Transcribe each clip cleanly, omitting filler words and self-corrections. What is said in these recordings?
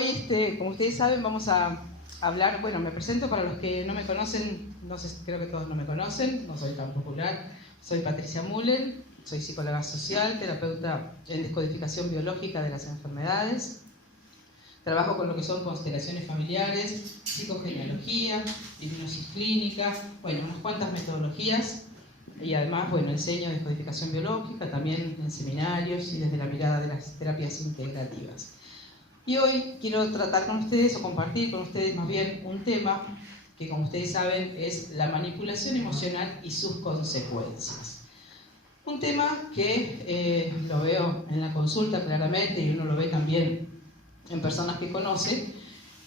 Hoy, como ustedes saben, vamos a hablar, bueno, me presento para los que no me conocen, no sé, creo que todos no me conocen, no soy tan popular. Soy Patricia Mullen, soy psicóloga social, terapeuta en descodificación biológica de las enfermedades. Trabajo con lo que son constelaciones familiares, psicogenealogía, hipnosis clínica, bueno, unas cuantas metodologías. Y además, bueno, enseño descodificación biológica, también en seminarios y desde la mirada de las terapias integrativas. Y hoy quiero tratar con ustedes, o compartir con ustedes más bien, un tema que, como ustedes saben, es la manipulación emocional y sus consecuencias. Un tema que lo veo en la consulta claramente, y uno lo ve también en personas que conoce,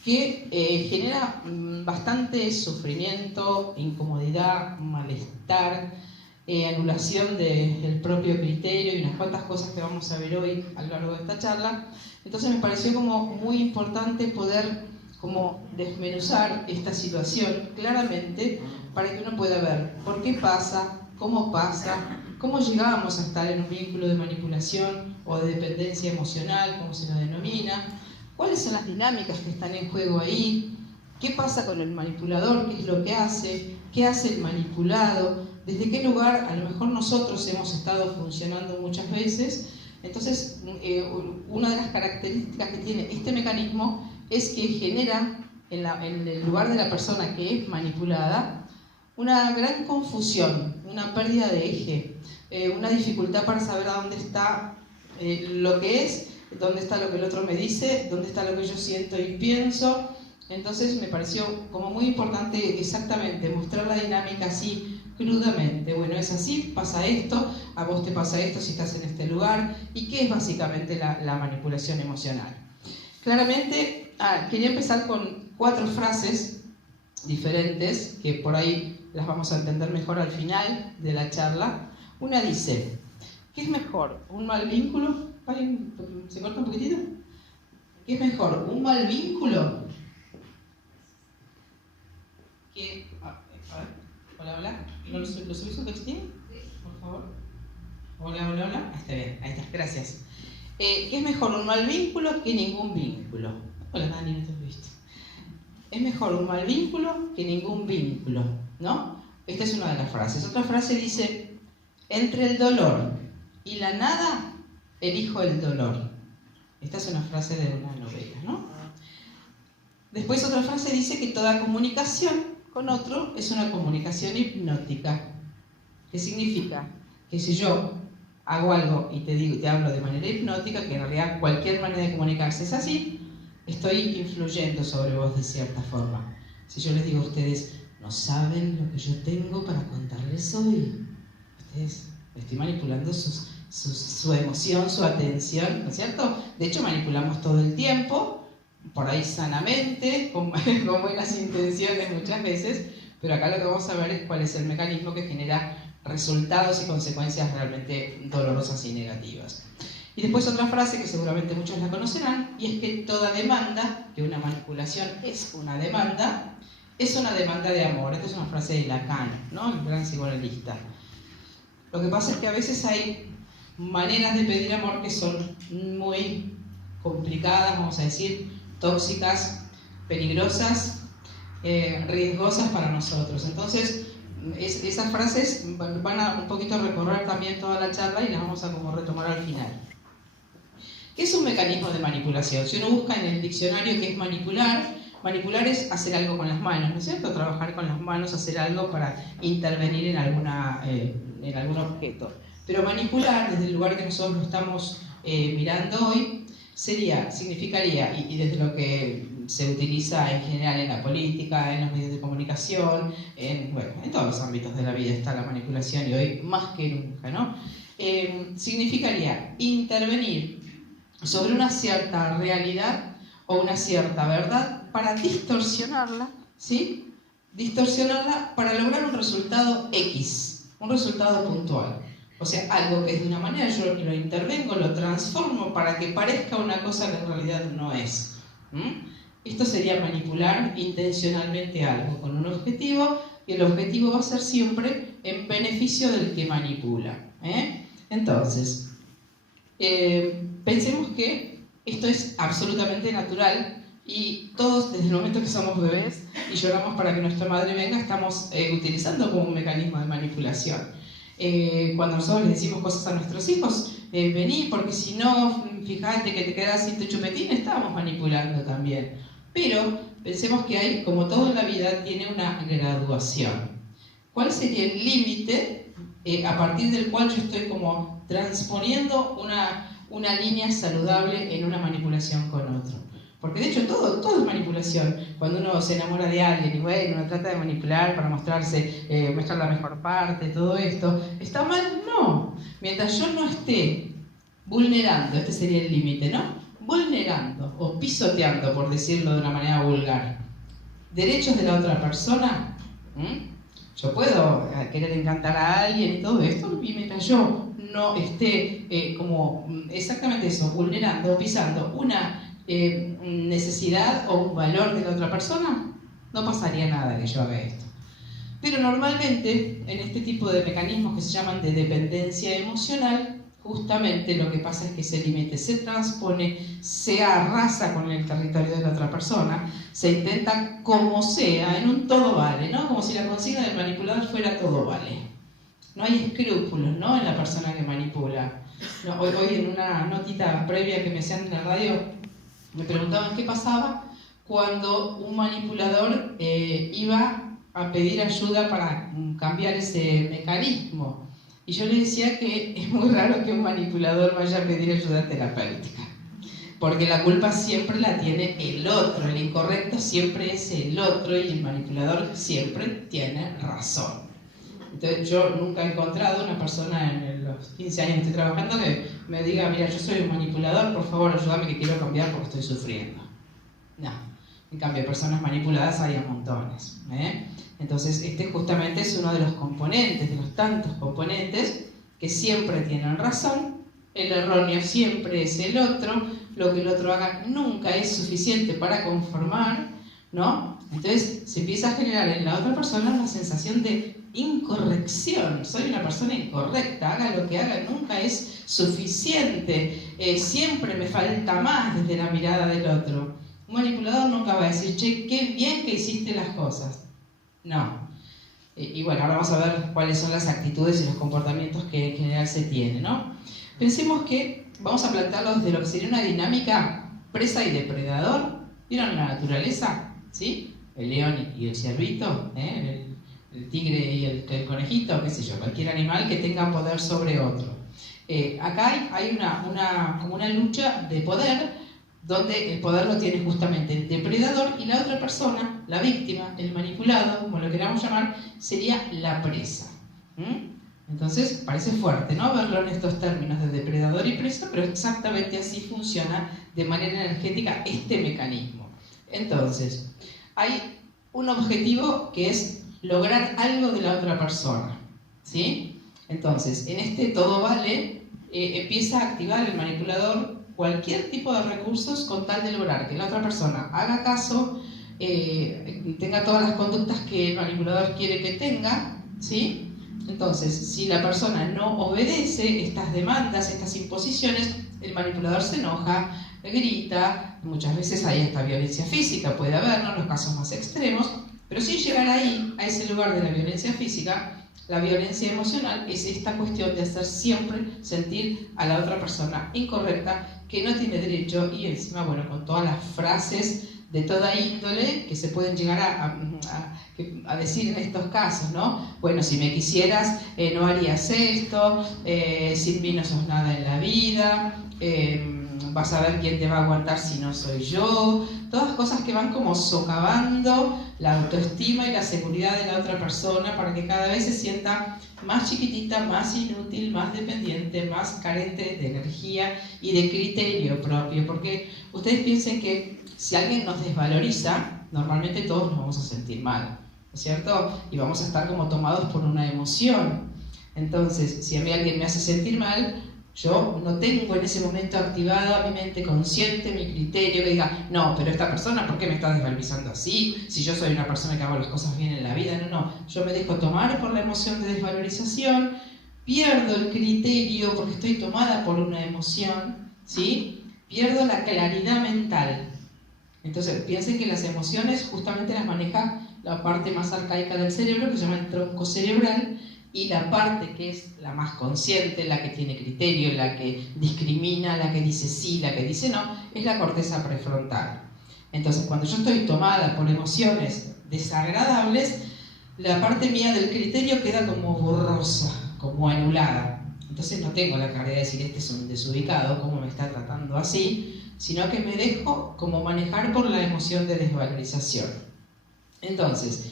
que genera bastante sufrimiento, incomodidad, malestar, anulación del propio criterio y unas cuantas cosas que vamos a ver hoy a lo largo de esta charla. Entonces me pareció como muy importante poder como desmenuzar esta situación claramente para que uno pueda ver por qué pasa, cómo llegamos a estar en un vínculo de manipulación o de dependencia emocional, como se lo denomina, cuáles son las dinámicas que están en juego ahí, qué pasa con el manipulador, qué es lo que hace, qué hace el manipulado, desde qué lugar a lo mejor nosotros hemos estado funcionando muchas veces. Entonces, una de las características que tiene este mecanismo es que genera en el lugar de la persona que es manipulada una gran confusión, una pérdida de eje, una dificultad para saber a dónde está lo que es, dónde está lo que el otro me dice, dónde está lo que yo siento y pienso. Entonces me pareció como muy importante exactamente mostrar la dinámica así crudamente. Bueno, es así, pasa esto, a vos te pasa esto si estás en este lugar. ¿Y qué es básicamente la manipulación emocional? Claramente, quería empezar con 4 frases diferentes, que por ahí las vamos a entender mejor al final de la charla. Una dice, ¿qué es mejor? ¿Un mal vínculo? ¿Se corta un poquitito? ¿Qué es mejor? ¿Un mal vínculo? Que, hola, hola. ¿Lo subís un textín? Por favor. Hola, hola, hola. Está bien, ahí está, gracias. ¿Qué es mejor un mal vínculo que ningún vínculo? Hola, Dani, no te he visto. Es mejor un mal vínculo que ningún vínculo, ¿no? Esta es una de las frases. Otra frase dice, entre el dolor y la nada, elijo el dolor. Esta es una frase de una novela, ¿no? Después otra frase dice que toda comunicación con otro es una comunicación hipnótica. ¿Qué significa? Que si yo hago algo y te hablo de manera hipnótica, que en realidad cualquier manera de comunicarse es así, estoy influyendo sobre vos de cierta forma. Si yo les digo a ustedes, no saben lo que yo tengo para contarles hoy, ustedes, estoy manipulando su emoción, su atención, ¿no es cierto? De hecho, manipulamos todo el tiempo, por ahí sanamente, con buenas intenciones muchas veces, pero acá lo que vamos a ver es cuál es el mecanismo que genera resultados y consecuencias realmente dolorosas y negativas. Y después otra frase que seguramente muchos la conocerán, y es que toda demanda, que una manipulación es una demanda de amor. Esta es una frase de Lacan, ¿no? El gran psicoanalista. Lo que pasa es que a veces hay maneras de pedir amor que son muy complicadas, vamos a decir, tóxicas, peligrosas, riesgosas para nosotros. Entonces, esas frases van a un poquito recorrer también toda la charla y las vamos a como retomar al final. ¿Qué es un mecanismo de manipulación? Si uno busca en el diccionario qué es manipular, manipular es hacer algo con las manos, ¿no es cierto? Trabajar con las manos, hacer algo para intervenir en algún objeto. Pero manipular, desde el lugar que nosotros lo estamos mirando hoy, significaría, y desde lo que se utiliza en general en la política, en los medios de comunicación, en todos los ámbitos de la vida está la manipulación, y hoy más que nunca, ¿no? Significaría intervenir sobre una cierta realidad o una cierta verdad para distorsionarla, ¿sí? Distorsionarla para lograr un resultado X, un resultado puntual. O sea, algo que es de una manera, yo lo intervengo, lo transformo para que parezca una cosa que en realidad no es. Esto sería manipular intencionalmente algo con un objetivo, y el objetivo va a ser siempre en beneficio del que manipula. Entonces, pensemos que Esto es absolutamente natural y todos desde el momento que somos bebés y lloramos para que nuestra madre venga, estamos utilizando como un mecanismo de manipulación. Cuando nosotros le decimos cosas a nuestros hijos, vení porque si no, fíjate que te quedas sin tu chupetín, estábamos manipulando también. Pero pensemos que hay, como todo en la vida, tiene una graduación. ¿Cuál sería el límite a partir del cual yo estoy como transponiendo una línea saludable en una manipulación con otro? Porque de hecho todo es manipulación. Cuando uno se enamora de alguien y bueno, uno trata de manipular para mostrarse, mostrar la mejor parte, todo esto, ¿está mal? No. Mientras yo no esté vulnerando, este sería el límite, ¿no? Vulnerando o pisoteando, por decirlo de una manera vulgar, derechos de la otra persona. Yo puedo querer encantar a alguien y todo esto, y mientras yo no esté como exactamente eso, vulnerando o pisando una necesidad o un valor de la otra persona, no pasaría nada que yo haga esto. Pero normalmente en este tipo de mecanismos que se llaman de dependencia emocional, justamente lo que pasa es que ese límite se transpone, se arrasa con el territorio de la otra persona, se intenta como sea, en un todo vale, ¿no? Como si la consigna del manipulador fuera todo vale. No hay escrúpulos, ¿no?, en la persona que manipula. No, hoy en una notita previa que me hacían en la radio, me preguntaban qué pasaba cuando un manipulador iba a pedir ayuda para cambiar ese mecanismo. Y yo le decía que es muy raro que un manipulador vaya a pedir ayuda terapéutica, porque la culpa siempre la tiene el otro, el incorrecto siempre es el otro y el manipulador siempre tiene razón. Entonces yo nunca he encontrado una persona en los 15 años que estoy trabajando que me diga, mira, yo soy un manipulador, por favor ayúdame que quiero cambiar porque estoy sufriendo. No, en cambio personas manipuladas hay a montones. Entonces este justamente es uno de los componentes, de los tantos componentes que siempre tienen razón, el erróneo siempre es el otro, lo que el otro haga nunca es suficiente para conformar, ¿no? Entonces se empieza a generar en la otra persona una sensación de incorrección. Soy una persona incorrecta, haga lo que haga, nunca es suficiente, siempre me falta más desde la mirada del otro. Un manipulador nunca va a decir, che, qué bien que hiciste las cosas. No. Y bueno, ahora vamos a ver cuáles son las actitudes y los comportamientos que en general se tienen, ¿no? Pensemos que vamos a plantearlo desde lo que sería una dinámica presa y depredador. ¿Vieron la naturaleza? ¿Sí? El león y el ciervito, el tigre y el conejito, qué sé yo, cualquier animal que tenga poder sobre otro. Acá hay como una lucha de poder, donde el poder lo tiene justamente el depredador y la otra persona, la víctima, el manipulado, como lo queramos llamar, sería la presa. Entonces parece fuerte, ¿no?, verlo en estos términos de depredador y presa, pero exactamente así funciona de manera energética este mecanismo. Entonces, hay un objetivo que es lograr algo de la otra persona, ¿sí? Entonces, en este todo vale, empieza a activar el manipulador cualquier tipo de recursos con tal de lograr que la otra persona haga caso, tenga todas las conductas que el manipulador quiere que tenga, ¿sí? Entonces, si la persona no obedece estas demandas, estas imposiciones, el manipulador se enoja, grita, muchas veces hay hasta violencia física, puede haber, ¿no?, en los casos más extremos, pero sin llegar ahí, a ese lugar de la violencia física, la violencia emocional es esta cuestión de hacer siempre sentir a la otra persona incorrecta, que no tiene derecho, y encima, bueno, con todas las frases de toda índole que se pueden llegar a decir en estos casos, ¿no? Bueno, si me quisieras, no harías esto, sin mí no sos nada en la vida, vas a ver quién te va a aguantar si no soy yo. Todas cosas que van como socavando la autoestima y la seguridad de la otra persona para que cada vez se sienta más chiquitita, más inútil, más dependiente, más carente de energía y de criterio propio. Porque ustedes piensen que si alguien nos desvaloriza, normalmente todos nos vamos a sentir mal, ¿no es cierto? Y vamos a estar como tomados por una emoción. Entonces, si a mí alguien me hace sentir mal, yo no tengo en ese momento activada mi mente consciente, mi criterio, que diga, no, pero esta persona, ¿por qué me está desvalorizando así? Si yo soy una persona que hago las cosas bien en la vida, no. Yo me dejo tomar por la emoción de desvalorización, pierdo el criterio porque estoy tomada por una emoción, ¿sí? pierdo la claridad mental. Entonces, piensen que las emociones justamente las maneja la parte más arcaica del cerebro, que se llama el tronco cerebral, y la parte que es la más consciente, la que tiene criterio, la que discrimina, la que dice sí, la que dice no, es la corteza prefrontal. Entonces, cuando yo estoy tomada por emociones desagradables, la parte mía del criterio queda como borrosa, como anulada. Entonces no tengo la capacidad de decir, este es un desubicado, cómo me está tratando así, sino que me dejo como manejar por la emoción de desvalorización. Entonces,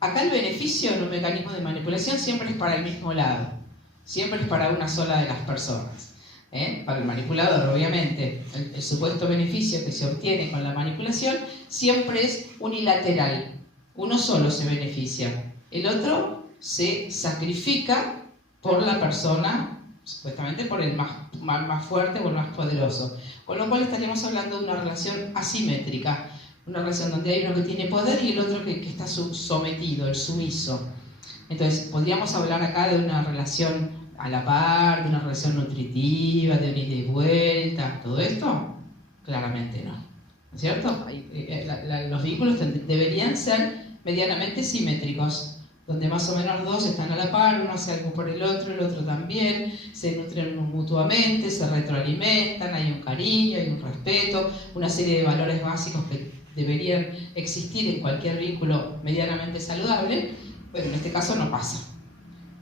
acá el beneficio en un mecanismo de manipulación siempre es para el mismo lado, siempre es para una sola de las personas. Para el manipulador, obviamente, el supuesto beneficio que se obtiene con la manipulación siempre es unilateral. Uno solo se beneficia, el otro se sacrifica por la persona, supuestamente por el más fuerte o el más poderoso. Con lo cual estaríamos hablando de una relación asimétrica, una relación donde hay uno que tiene poder y el otro que está sometido, el sumiso. Entonces, podríamos hablar acá de una relación a la par, de una relación nutritiva, de un ida y vuelta, ¿todo esto? Claramente no. ¿No es cierto? Los vínculos deberían ser medianamente simétricos, donde más o menos dos están a la par, uno hace algo por el otro también, se nutren mutuamente, se retroalimentan, hay un cariño, hay un respeto, una serie de valores básicos que deberían existir en cualquier vínculo medianamente saludable, pero en este caso no pasa.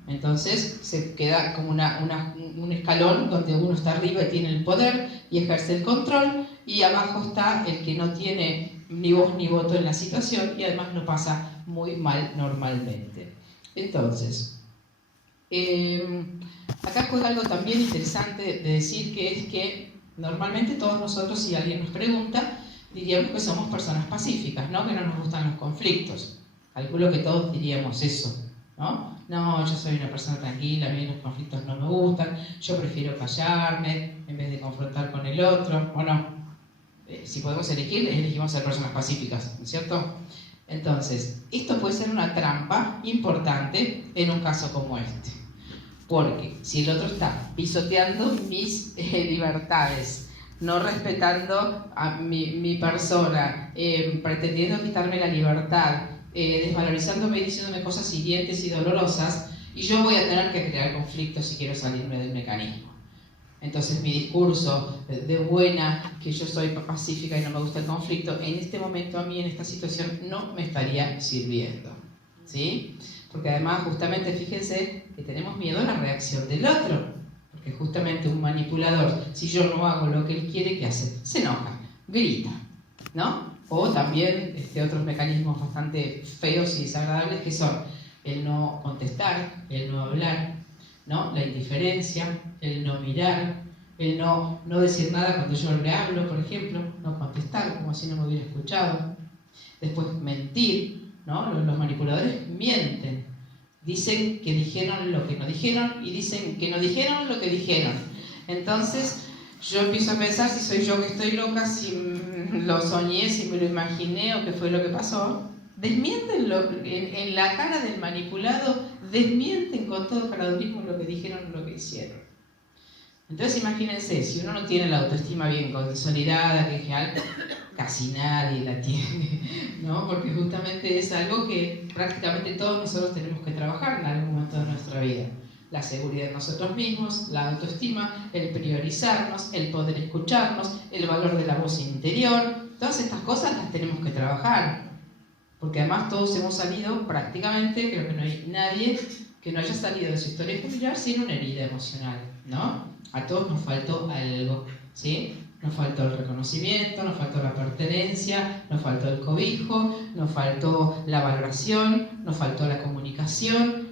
Entonces se queda como un escalón donde uno está arriba y tiene el poder y ejerce el control, y abajo está el que no tiene ni voz ni voto en la situación y además lo pasa muy mal normalmente. Entonces, acá juega algo también interesante de decir, que es que normalmente todos nosotros, si alguien nos pregunta, diríamos que somos personas pacíficas, ¿no? Que no nos gustan los conflictos. Calculo que todos diríamos eso, ¿no? No, yo soy una persona tranquila, a mí los conflictos no me gustan, yo prefiero callarme en vez de confrontar con el otro. Bueno, si podemos elegir, elegimos ser personas pacíficas, ¿no es cierto? Entonces, esto puede ser una trampa importante en un caso como este. Porque si el otro está pisoteando mis libertades, no respetando a mi persona, pretendiendo quitarme la libertad, desvalorizándome y diciéndome cosas hirientes y dolorosas, y yo voy a tener que crear conflictos si quiero salirme del mecanismo. Entonces mi discurso de buena, que yo soy pacífica y no me gusta el conflicto, en este momento a mí en esta situación no me estaría sirviendo, ¿sí? Porque además justamente fíjense que tenemos miedo a la reacción del otro, porque justamente un manipulador, si yo no hago lo que él quiere, ¿qué hace? Se enoja, grita, ¿no? O también otros mecanismos bastante feos y desagradables, que son el no contestar, el no hablar, ¿no? La indiferencia, el no mirar, el no decir nada cuando yo le hablo, por ejemplo, no contestar como si no me hubiera escuchado. Después mentir, ¿no? Los manipuladores mienten, dicen que dijeron lo que no dijeron y dicen que no dijeron lo que dijeron. Entonces yo empiezo a pensar si soy yo que estoy loca, si lo soñé, si me lo imaginé o qué fue lo que pasó. Desmienten en la cara del manipulado, desmienten con todo caradurismo lo que dijeron o lo que hicieron. Entonces imagínense, si uno no tiene la autoestima bien consolidada, que en general casi nadie la tiene, ¿no? Porque justamente es algo que prácticamente todos nosotros tenemos que trabajar en algún momento de nuestra vida. La seguridad de nosotros mismos, la autoestima, el priorizarnos, el poder escucharnos, el valor de la voz interior, todas estas cosas las tenemos que trabajar. Porque además todos hemos salido prácticamente, creo que no hay nadie que no haya salido de su historia familiar sin una herida emocional, ¿no? A todos nos faltó algo, ¿sí? Nos faltó el reconocimiento, nos faltó la pertenencia, nos faltó el cobijo, nos faltó la valoración, nos faltó la comunicación.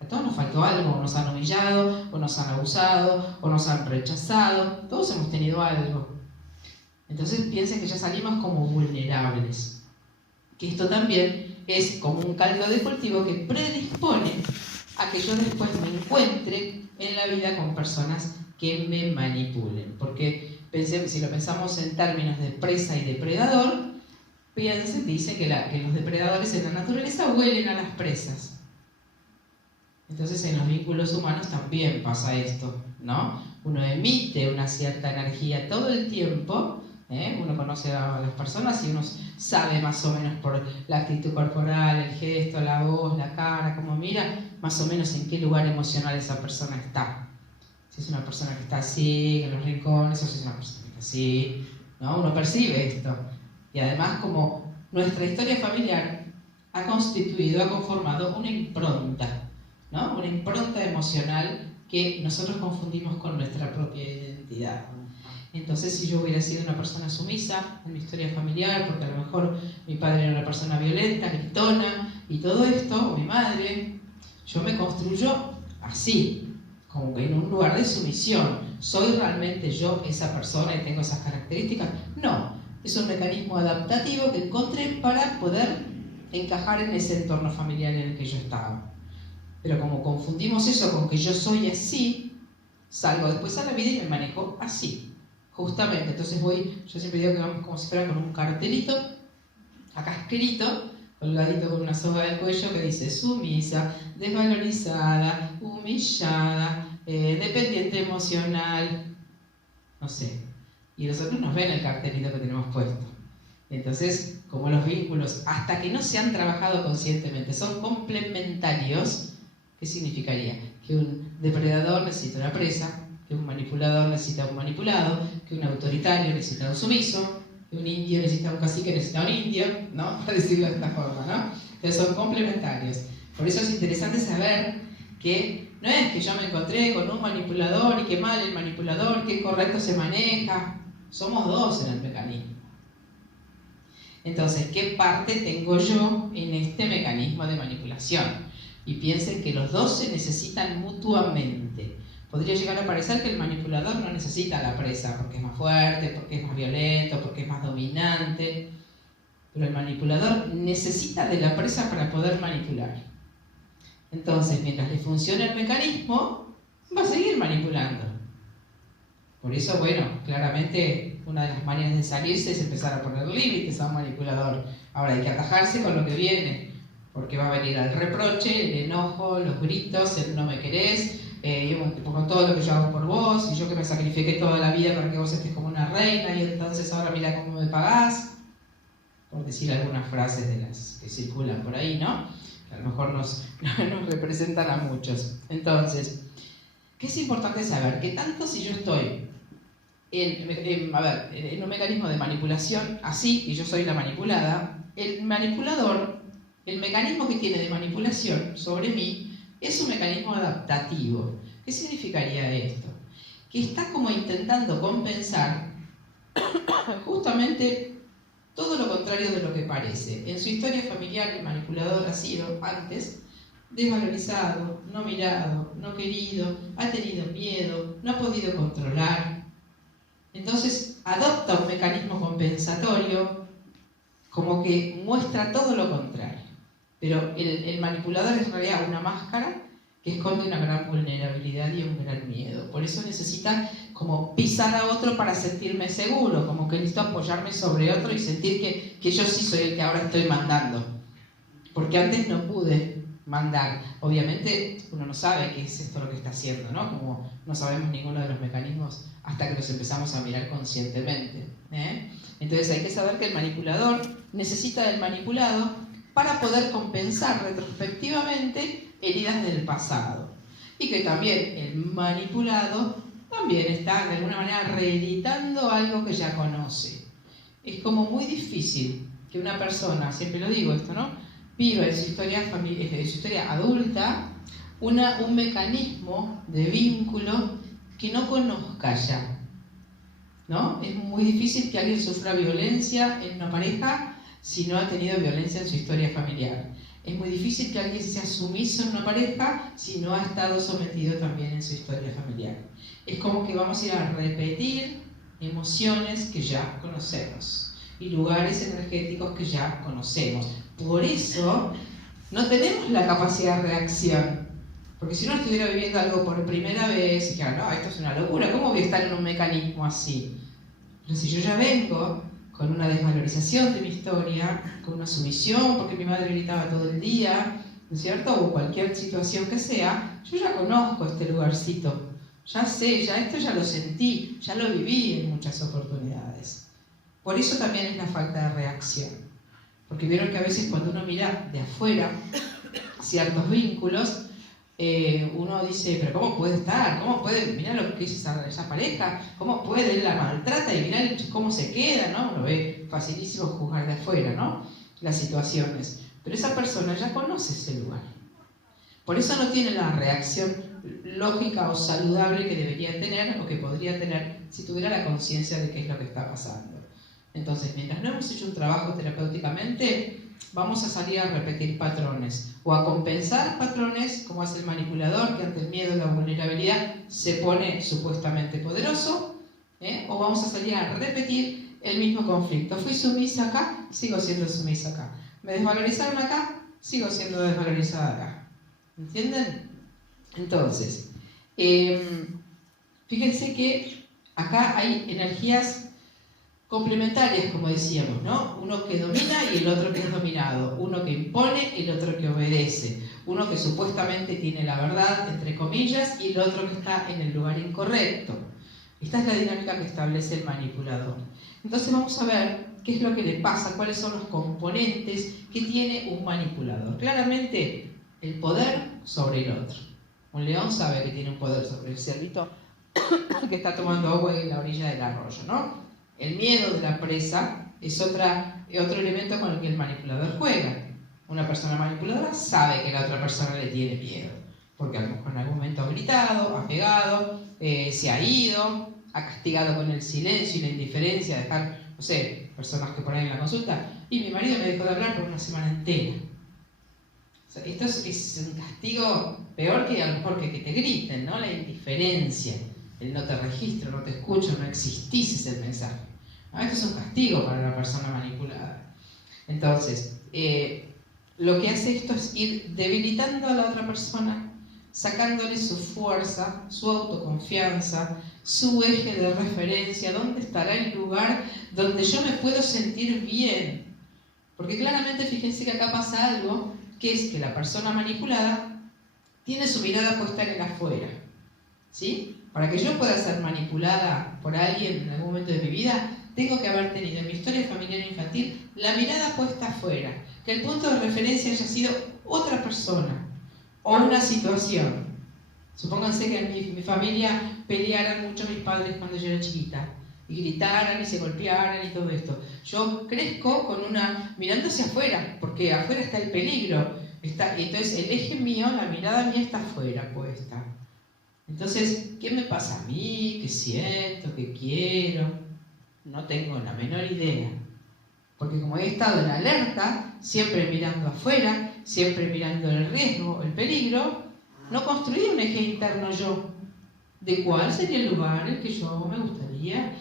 A todos nos faltó algo, o nos han humillado, o nos han abusado, o nos han rechazado. Todos hemos tenido algo. Entonces piensen que ya salimos como vulnerables. Que esto también es como un caldo de cultivo que predispone a que yo después me encuentre en la vida con personas que me manipulen. Porque si lo pensamos en términos de presa y depredador, dice que los depredadores en la naturaleza huelen a las presas. Entonces en los vínculos humanos también pasa esto, ¿no? uno emite una cierta energía todo el tiempo. Uno conoce a las personas y uno sabe más o menos por la actitud corporal, el gesto, la voz, la cara, cómo mira, más o menos en qué lugar emocional esa persona está. Si es una persona que está así, en los rincones, o si es una persona que está así, ¿no? Uno percibe esto. Y además, como nuestra historia familiar ha conformado una impronta, ¿no? Una impronta emocional que nosotros confundimos con nuestra propia identidad. Entonces, si yo hubiera sido una persona sumisa en mi historia familiar, porque a lo mejor mi padre era una persona violenta, gritona, y todo esto, o mi madre, yo me construyo así, como que en un lugar de sumisión. ¿Soy realmente yo esa persona y tengo esas características? No, es un mecanismo adaptativo que encontré para poder encajar en ese entorno familiar en el que yo estaba. Pero como confundimos eso con que yo soy así, salgo después a la vida y me manejo así. Justamente, entonces yo siempre digo que vamos como si fuera con un cartelito, acá escrito, colgadito con una soga del cuello que dice sumisa, desvalorizada, humillada, dependiente emocional, no sé. Y nosotros nos ven el cartelito que tenemos puesto. Entonces, como los vínculos, hasta que no se han trabajado conscientemente, son complementarios, ¿qué significaría? Que un depredador necesita una presa, que un manipulador necesita un manipulado, que un autoritario necesita un sumiso, que un indio necesita un cacique, necesita un indio, ¿no? Para decirlo de esta forma, ¿no? Entonces son complementarios. Por eso es interesante saber que no es que yo me encontré con un manipulador y qué mal el manipulador, qué correcto se maneja. Somos dos en el mecanismo. Entonces, ¿qué parte tengo yo en este mecanismo de manipulación? Y piensen que los dos se necesitan mutuamente. Podría llegar a parecer que el manipulador no necesita a la presa porque es más fuerte, porque es más violento, porque es más dominante. Pero el manipulador necesita de la presa para poder manipular. Entonces, mientras le funcione el mecanismo, va a seguir manipulando. Por eso, bueno, claramente una de las maneras de salirse es empezar a poner límites a un manipulador. Ahora hay que atajarse con lo que viene, porque va a venir el reproche, el enojo, los gritos, el no me querés, con todo lo que yo hago por vos, y yo que me sacrifiqué toda la vida para que vos estés como una reina, y entonces ahora mira cómo me pagás, por decir algunas frases de las que circulan por ahí, ¿no? Que a lo mejor nos representan a muchos. Entonces, ¿qué es importante saber? Que tanto si yo estoy en un mecanismo de manipulación así, y yo soy la manipulada, el manipulador, el mecanismo que tiene de manipulación sobre mí, es un mecanismo adaptativo. ¿Qué significaría esto? Que está como intentando compensar justamente todo lo contrario de lo que parece. En su historia familiar, el manipulador ha sido antes desvalorizado, no mirado, no querido, ha tenido miedo, no ha podido controlar. Entonces adopta un mecanismo compensatorio como que muestra todo lo contrario. Pero el manipulador es en realidad una máscara que esconde una gran vulnerabilidad y un gran miedo. Por eso necesita como pisar a otro para sentirme seguro, como que necesito apoyarme sobre otro y sentir que yo sí soy el que ahora estoy mandando. Porque antes no pude mandar. Obviamente uno no sabe qué es esto lo que está haciendo, ¿no? Como no sabemos ninguno de los mecanismos hasta que los empezamos a mirar conscientemente. Entonces hay que saber que el manipulador necesita del manipulado para poder compensar retrospectivamente heridas del pasado. Y que también el manipulado también está de alguna manera reeditando algo que ya conoce. Es como muy difícil que una persona, siempre lo digo esto, ¿no?, viva en su historia adulta un mecanismo de vínculo que no conozca ya, ¿no? Es muy difícil que alguien sufra violencia en una pareja si no ha tenido violencia en su historia familiar. Es muy difícil que alguien sea sumiso en una pareja si no ha estado sometido también en su historia familiar. Es como que vamos a ir a repetir emociones que ya conocemos y lugares energéticos que ya conocemos. Por eso no tenemos la capacidad de reacción. Porque si uno estuviera viviendo algo por primera vez y dijera, no, esto es una locura, ¿cómo voy a estar en un mecanismo así? Pero si yo ya vengo con una desvalorización de mi historia, con una sumisión porque mi madre gritaba todo el día, ¿no es cierto? O cualquier situación que sea, yo ya conozco este lugarcito ya sé, ya esto ya lo sentí, ya lo viví en muchas oportunidades. Por eso también es la falta de reacción. Porque vieron que a veces cuando uno mira de afuera ciertos vínculos, uno dice, pero ¿cómo puede estar? ¿Cómo puede? Mirá lo que es esa pareja, ¿cómo puede? Él la maltrata y mirá cómo se queda, ¿no? Uno ve facilísimo juzgar de afuera, ¿no? Las situaciones. Pero esa persona ya conoce ese lugar. Por eso no tiene la reacción lógica o saludable que debería tener o que podría tener si tuviera la conciencia de qué es lo que está pasando. Entonces, mientras no hemos hecho un trabajo terapéuticamente, vamos a salir a repetir patrones o a compensar patrones, como hace el manipulador, que ante el miedo y la vulnerabilidad se pone supuestamente poderoso, o vamos a salir a repetir el mismo conflicto. Fui sumisa acá, sigo siendo sumisa acá. Me desvalorizaron acá, sigo siendo desvalorizada acá. ¿Entienden? Entonces, fíjense que acá hay energías complementarias, como decíamos, ¿no? Uno que domina y el otro que es dominado. Uno que impone y el otro que obedece. Uno que supuestamente tiene la verdad, entre comillas, y el otro que está en el lugar incorrecto. Esta es la dinámica que establece el manipulador. Entonces vamos a ver qué es lo que le pasa, cuáles son los componentes que tiene un manipulador. Claramente, el poder sobre el otro. Un león sabe que tiene un poder sobre el cerdito que está tomando agua en la orilla del arroyo, ¿no? El miedo de la presa es otro elemento con el que el manipulador juega. Una persona manipuladora sabe que la otra persona le tiene miedo, porque a lo mejor en algún momento ha gritado, ha pegado, se ha ido, ha castigado con el silencio y la indiferencia, dejar, no sé, personas que ponen en la consulta, y mi marido me dejó de hablar por una semana entera. O sea, esto es un castigo peor que a lo mejor que te griten, ¿no? La indiferencia, el no te registro, no te escucho, no existís, es el mensaje. ¿No? Esto es un castigo para la persona manipulada. Entonces, lo que hace esto es ir debilitando a la otra persona, sacándole su fuerza, su autoconfianza, su eje de referencia, dónde estará el lugar donde yo me puedo sentir bien. Porque claramente, fíjense que acá pasa algo, que es que la persona manipulada tiene su mirada puesta en el afuera, ¿sí? Para que yo pueda ser manipulada por alguien en algún momento de mi vida, tengo que haber tenido en mi historia familiar e infantil la mirada puesta afuera, que el punto de referencia haya sido otra persona o una situación. Supónganse que en mi familia pelearan mucho mis padres cuando yo era chiquita, y gritaran y se golpearan y todo esto. Yo crezco con mirando hacia afuera, porque afuera está el peligro. Entonces el eje mío, la mirada mía está afuera puesta. Entonces, ¿qué me pasa a mí? ¿Qué siento? ¿Qué quiero? No tengo la menor idea. Porque como he estado en alerta, siempre mirando afuera, siempre mirando el riesgo, el peligro, no construí un eje interno yo, de cuál sería el lugar en que yo me gustaría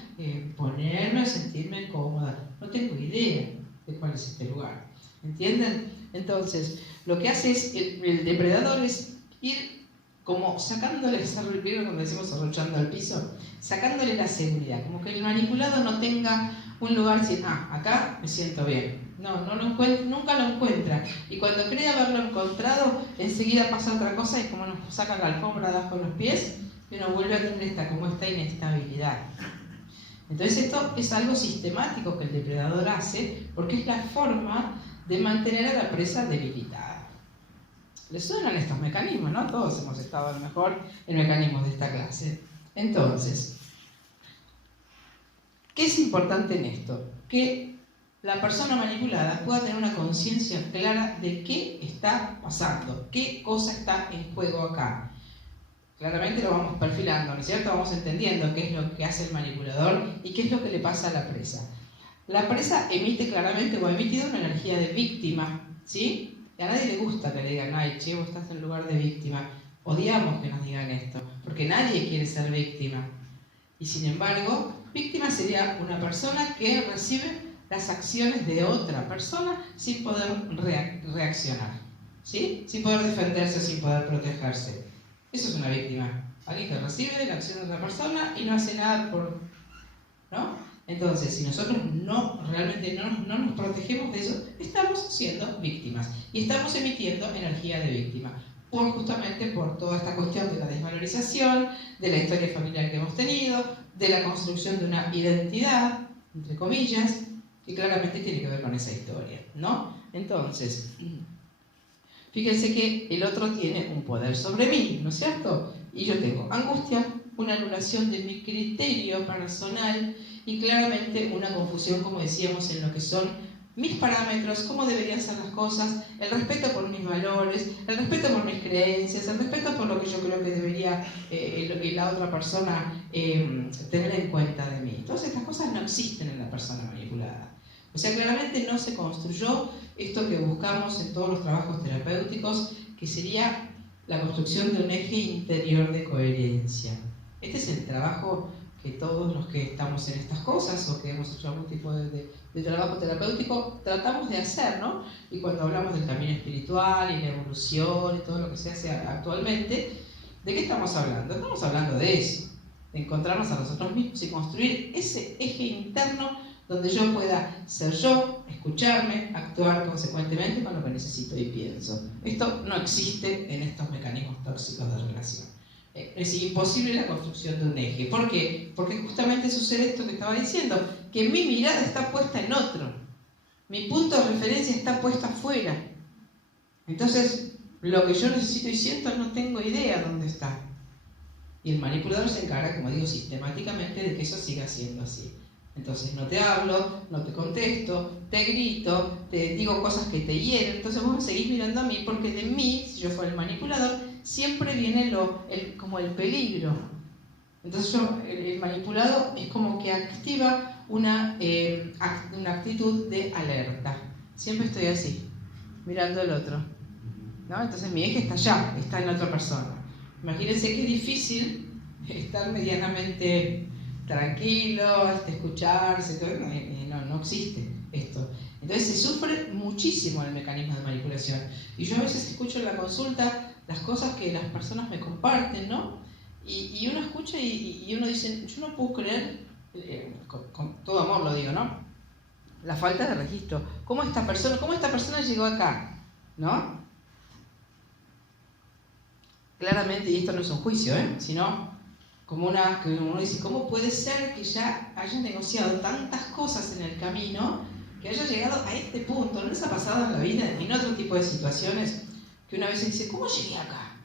ponerme, sentirme cómoda. No tengo idea de cuál es este lugar. ¿Entienden? Entonces, lo que hace es el depredador es ir como sacándole, cuando decimos arrochando al piso, sacándole la seguridad, como que el manipulado no tenga un lugar sin, acá me siento bien. No lo encuentra, nunca lo encuentra. Y cuando cree haberlo encontrado, enseguida pasa otra cosa y como nos sacan la alfombra de abajo de los pies, y uno vuelve a tener esta inestabilidad. Entonces esto es algo sistemático que el depredador hace, porque es la forma de mantener a la presa debilitada. ¿Les suenan estos mecanismos, no? Todos hemos estado a lo mejor en mecanismos de esta clase. Entonces, ¿qué es importante en esto? Que la persona manipulada pueda tener una conciencia clara de qué está pasando, qué cosa está en juego acá. Claramente lo vamos perfilando, ¿no es cierto? Vamos entendiendo qué es lo que hace el manipulador y qué es lo que le pasa a la presa. La presa emite claramente o ha emitido una energía de víctima, ¿sí? Y a nadie le gusta que le digan, ay, che, vos estás en lugar de víctima. Odiamos que nos digan esto, porque nadie quiere ser víctima. Y sin embargo, víctima sería una persona que recibe las acciones de otra persona sin poder reaccionar, ¿sí? Sin poder defenderse, sin poder protegerse. Eso es una víctima. Alguien que recibe la acción de otra persona y no hace nada por... ¿no? Entonces, si nosotros realmente no nos protegemos de eso, estamos siendo víctimas y estamos emitiendo energía de víctima. justamente por toda esta cuestión de la desvalorización, de la historia familiar que hemos tenido, de la construcción de una identidad, entre comillas, que claramente tiene que ver con esa historia, ¿no? Entonces, fíjense que el otro tiene un poder sobre mí, ¿no es cierto? Y yo tengo angustia, una anulación de mi criterio personal y claramente una confusión, como decíamos, en lo que son mis parámetros, cómo deberían ser las cosas, el respeto por mis valores, el respeto por mis creencias, el respeto por lo que yo creo que debería la otra persona tener en cuenta de mí. Todas estas cosas no existen en la persona manipulada. O sea, claramente no se construyó esto que buscamos en todos los trabajos terapéuticos, que sería la construcción de un eje interior de coherencia. Este es el trabajo que todos los que estamos en estas cosas o que hemos hecho algún tipo de trabajo terapéutico tratamos de hacer, ¿no? Y cuando hablamos del camino espiritual y la evolución y todo lo que se hace actualmente, ¿de qué estamos hablando? Estamos hablando de eso, de encontrarnos a nosotros mismos y construir ese eje interno donde yo pueda ser yo, escucharme, actuar consecuentemente con lo que necesito y pienso. Esto no existe en estos mecanismos tóxicos de relación. Es imposible la construcción de un eje. ¿Por qué? Porque justamente sucede esto que estaba diciendo, que mi mirada está puesta en otro. Mi punto de referencia está puesto afuera. Entonces, lo que yo necesito y siento no tengo idea dónde está. Y el manipulador se encarga, como digo, sistemáticamente de que eso siga siendo así. Entonces no te hablo, no te contesto, te grito, te digo cosas que te hieren. Entonces vos me seguís mirando a mí porque de mí, si yo fuera el manipulador, siempre viene como el peligro. Entonces el manipulado es como que activa una actitud de alerta. Siempre estoy así, mirando al otro, ¿no? Entonces mi eje está allá, está en la otra persona. Imagínense qué difícil estar medianamente tranquilo, escucharse, todo, no existe esto. Entonces se sufre muchísimo el mecanismo de manipulación. Y yo a veces escucho en la consulta las cosas que las personas me comparten, ¿no? Y uno escucha y uno dice, yo no puedo creer, con todo amor lo digo, ¿no? La falta de registro. ¿Cómo esta persona llegó acá? ¿No? Claramente, y esto no es un juicio, sino como que uno dice, ¿cómo puede ser que ya hayan negociado tantas cosas en el camino que haya llegado a este punto? ¿No les ha pasado en la vida, en otro tipo de situaciones, que una vez se dice, ¿cómo llegué acá?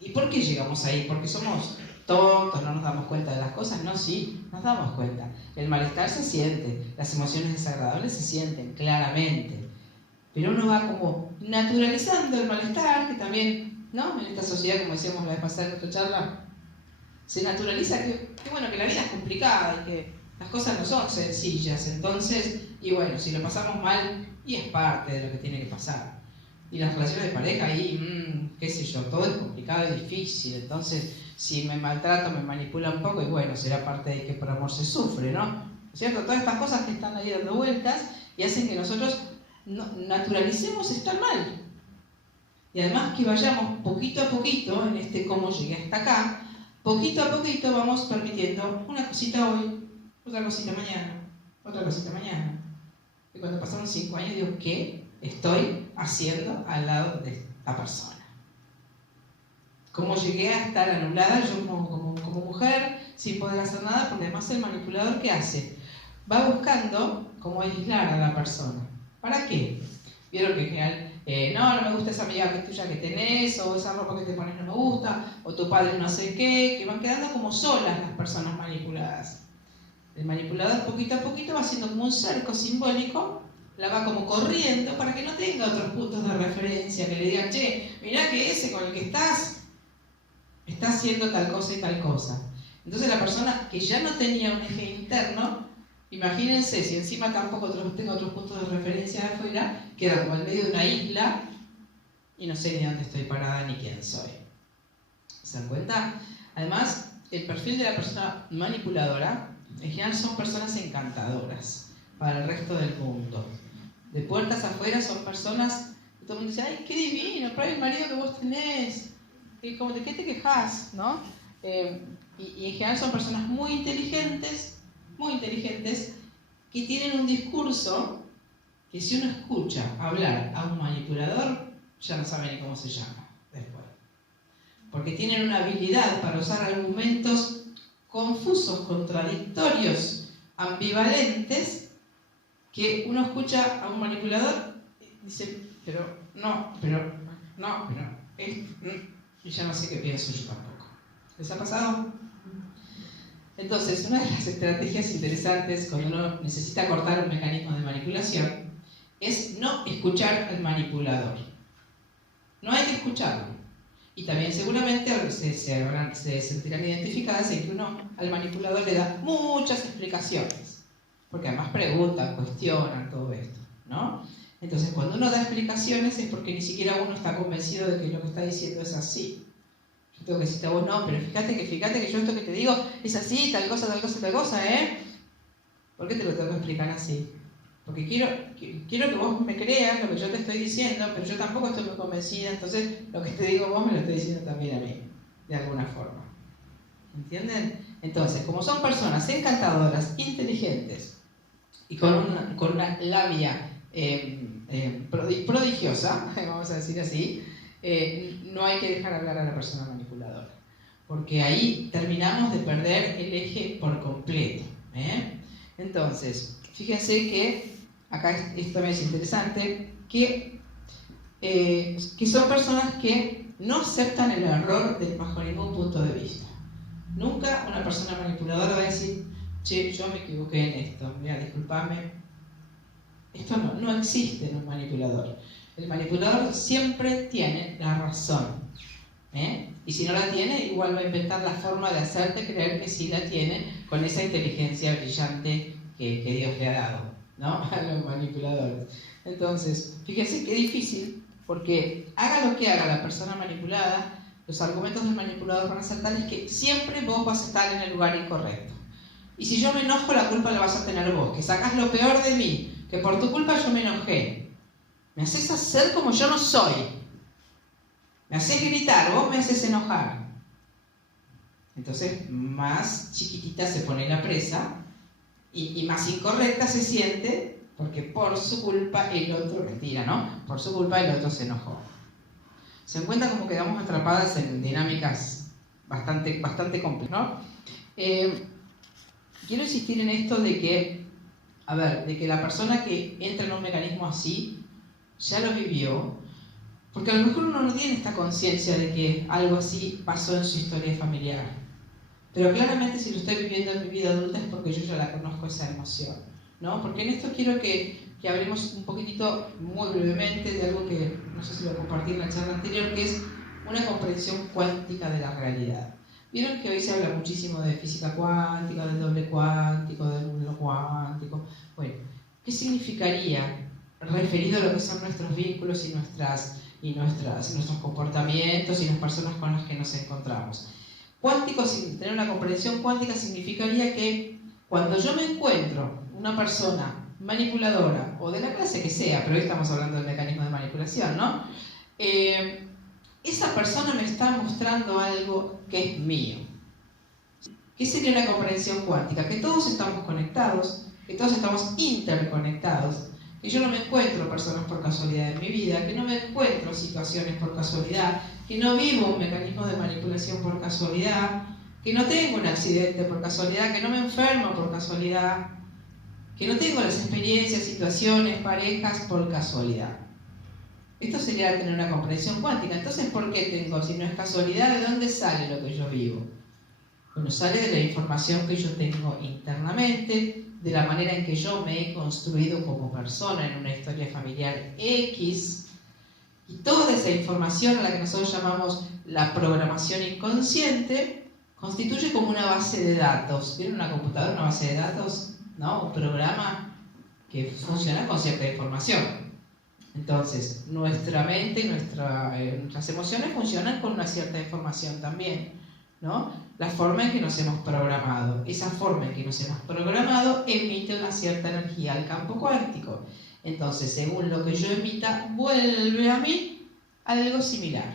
¿Y por qué llegamos ahí? ¿Porque somos tontos, no nos damos cuenta de las cosas? No, sí, nos damos cuenta. El malestar se siente, las emociones desagradables se sienten claramente. Pero uno va como naturalizando el malestar, que también, ¿no? En esta sociedad, como decíamos la vez pasada en nuestra charla, se naturaliza que bueno, que la vida es complicada y que las cosas no son sencillas. Entonces, y bueno, si lo pasamos mal, y es parte de lo que tiene que pasar. Y las relaciones de pareja ahí, qué sé yo, todo es complicado y difícil. Entonces, si me maltrato, me manipula un poco, y bueno, será parte de que por amor se sufre, ¿no? ¿Cierto? Todas estas cosas que están ahí dando vueltas y hacen que nosotros naturalicemos estar mal. Y además que vayamos poquito a poquito en este cómo llegué hasta acá, poquito a poquito vamos permitiendo una cosita hoy, otra cosita mañana, otra cosita mañana. Y cuando pasaron 5 años digo, ¿qué estoy haciendo al lado de esta persona? ¿Cómo llegué a estar anulada yo como mujer sin poder hacer nada? Porque además el manipulador, ¿qué hace? Va buscando cómo aislar a la persona. ¿Para qué? Vieron que en general, no me gusta esa amiga que tuya que tenés, o esa ropa que te pones no me gusta, o tu padre no sé qué, que van quedando como solas las personas manipuladas. El manipulador poquito a poquito va haciendo como un cerco simbólico, la va como corriendo para que no tenga otros puntos de referencia, que le digan, che, mirá que ese con el que estás está haciendo tal cosa y tal cosa. Entonces la persona que ya no tenía un eje interno, imagínense, si encima tampoco tengo otros puntos de referencia de afuera, queda como en medio de una isla y no sé ni dónde estoy parada ni quién soy. ¿Se dan cuenta? Además, el perfil de la persona manipuladora en general son personas encantadoras para el resto del mundo. De puertas afuera son personas que todo el mundo dice, ¡ay, qué divino! Pero el marido que vos tenés, ¿de qué te quejás? ¿No? Y en general son personas muy inteligentes, que tienen un discurso que si uno escucha hablar a un manipulador, ya no sabe ni cómo se llama después. Porque tienen una habilidad para usar argumentos confusos, contradictorios, ambivalentes, que uno escucha a un manipulador y dice, y ya no sé qué pienso yo tampoco. ¿Les ha pasado? Entonces, una de las estrategias interesantes cuando uno necesita cortar un mecanismo de manipulación es no escuchar al manipulador. No hay que escucharlo. Y también seguramente se sentirán identificadas en que uno al manipulador le da muchas explicaciones. Porque además preguntan, cuestionan todo esto, ¿no? Entonces, cuando uno da explicaciones es porque ni siquiera uno está convencido de que lo que está diciendo es así. Yo tengo que decirte a vos, no, pero fíjate que yo esto que te digo es así, tal cosa, ¿eh? ¿Por qué te lo tengo que explicar así? Porque quiero que vos me creas lo que yo te estoy diciendo, pero yo tampoco estoy muy convencida, entonces lo que te digo vos me lo estoy diciendo también a mí, de alguna forma. ¿Entienden? Entonces, como son personas encantadoras, inteligentes y con una labia prodigiosa, vamos a decir así, no hay que dejar hablar a la persona manipuladora, porque ahí terminamos de perder el eje por completo. Entonces, fíjense que acá esto también es interesante, que son personas que no aceptan el error bajo ningún punto de vista. Nunca una persona manipuladora va a decir, che, yo me equivoqué en esto, mira, disculpame. Esto no existe en un manipulador. El manipulador siempre tiene la razón. Y si no la tiene, igual va a inventar la forma de hacerte creer que sí la tiene con esa inteligencia brillante que Dios le ha dado, ¿no? A los manipuladores. Entonces, fíjense qué difícil, porque haga lo que haga la persona manipulada, los argumentos del manipulador van a ser tales que siempre vos vas a estar en el lugar incorrecto. Y si yo me enojo, la culpa la vas a tener vos, que sacás lo peor de mí, que por tu culpa yo me enojé. Me haces hacer como yo no soy. Me haces gritar, vos me haces enojar. Entonces, más chiquitita se pone la presa y más incorrecta se siente porque por su culpa el otro retira, ¿no? Por su culpa el otro se enojó. Se encuentra como quedamos atrapadas en dinámicas bastante complejas, ¿no? Quiero insistir en esto de que la persona que entra en un mecanismo así ya lo vivió, porque a lo mejor uno no tiene esta conciencia de que algo así pasó en su historia familiar. Pero claramente si lo estoy viviendo en mi vida adulta es porque yo ya la conozco esa emoción, ¿no? Porque en esto quiero que hablemos un poquitito, muy brevemente, de algo que no sé si lo compartí en la charla anterior, que es una comprensión cuántica de la realidad. Vieron que hoy se habla muchísimo de física cuántica, del doble cuántico, del número cuántico. Bueno, ¿qué significaría referido a lo que son nuestros vínculos y nuestros comportamientos y las personas con las que nos encontramos? Cuántico, sin tener una comprensión cuántica, significaría que cuando yo me encuentro una persona manipuladora, o de la clase que sea, pero hoy estamos hablando del mecanismo de manipulación, ¿no? Esa persona me está mostrando algo que es mío. ¿Qué sería una comprensión cuántica? Que todos estamos conectados, que todos estamos interconectados, que yo no me encuentro personas por casualidad en mi vida, que no me encuentro situaciones por casualidad, que no vivo un mecanismo de manipulación por casualidad, que no tengo un accidente por casualidad, que no me enfermo por casualidad, que no tengo las experiencias, situaciones, parejas por casualidad. Esto sería tener una comprensión cuántica. Entonces, ¿por qué tengo? Si no es casualidad, ¿de dónde sale lo que yo vivo? Bueno, sale de la información que yo tengo internamente, de la manera en que yo me he construido como persona en una historia familiar X, y toda esa información a la que nosotros llamamos la programación inconsciente constituye como una base de datos. ¿Vieron una computadora, una base de datos? ¿No? Un programa que funciona con cierta información. Entonces, nuestra mente y nuestras emociones funcionan con una cierta información también, ¿no? La forma en que nos hemos programado. Esa forma en que nos hemos programado emite una cierta energía al campo cuántico. Entonces, según lo que yo emita, vuelve a mí algo similar.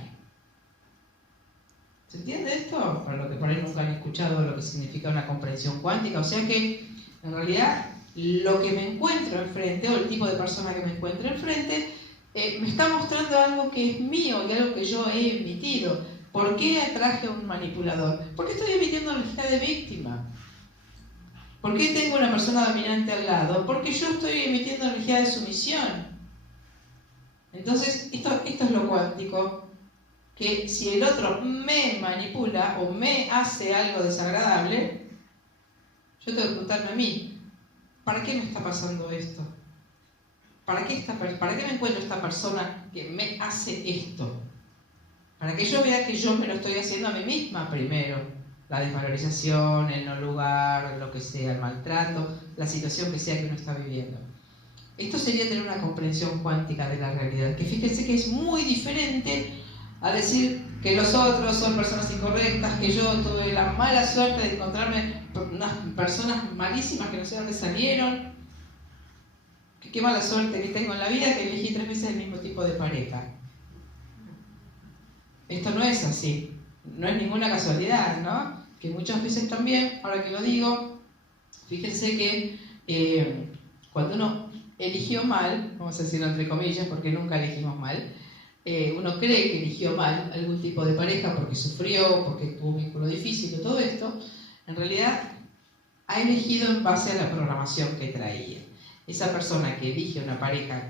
¿Se entiende esto? Para los que por ahí nunca han escuchado lo que significa una comprensión cuántica. O sea que, en realidad, lo que me encuentro enfrente, o el tipo de persona que me encuentro enfrente, me está mostrando algo que es mío y algo que yo he emitido. ¿Por qué atraje a un manipulador? Porque estoy emitiendo energía de víctima. ¿Por qué tengo una persona dominante al lado? Porque yo estoy emitiendo energía de sumisión. Entonces, esto es lo cuántico, que si el otro me manipula o me hace algo desagradable, yo tengo que preguntarme a mí, ¿para qué me está pasando esto? ¿Para qué me encuentro esta persona que me hace esto? Para que yo vea que yo me lo estoy haciendo a mí misma primero. La desvalorización, el no lugar, lo que sea, el maltrato, la situación que sea que uno está viviendo. Esto sería tener una comprensión cuántica de la realidad, que fíjense que es muy diferente a decir que los otros son personas incorrectas, que yo tuve la mala suerte de encontrarme unas personas malísimas que no sé dónde salieron, que qué mala suerte que tengo en la vida que elegí 3 veces el mismo tipo de pareja. Esto no es así, no es ninguna casualidad, ¿no? Que muchas veces también, ahora que lo digo, fíjense que cuando uno eligió mal, vamos a decirlo entre comillas, porque nunca elegimos mal, uno cree que eligió mal algún tipo de pareja porque sufrió, porque tuvo un vínculo difícil o todo esto, en realidad ha elegido en base a la programación que traía. Esa persona que elige una pareja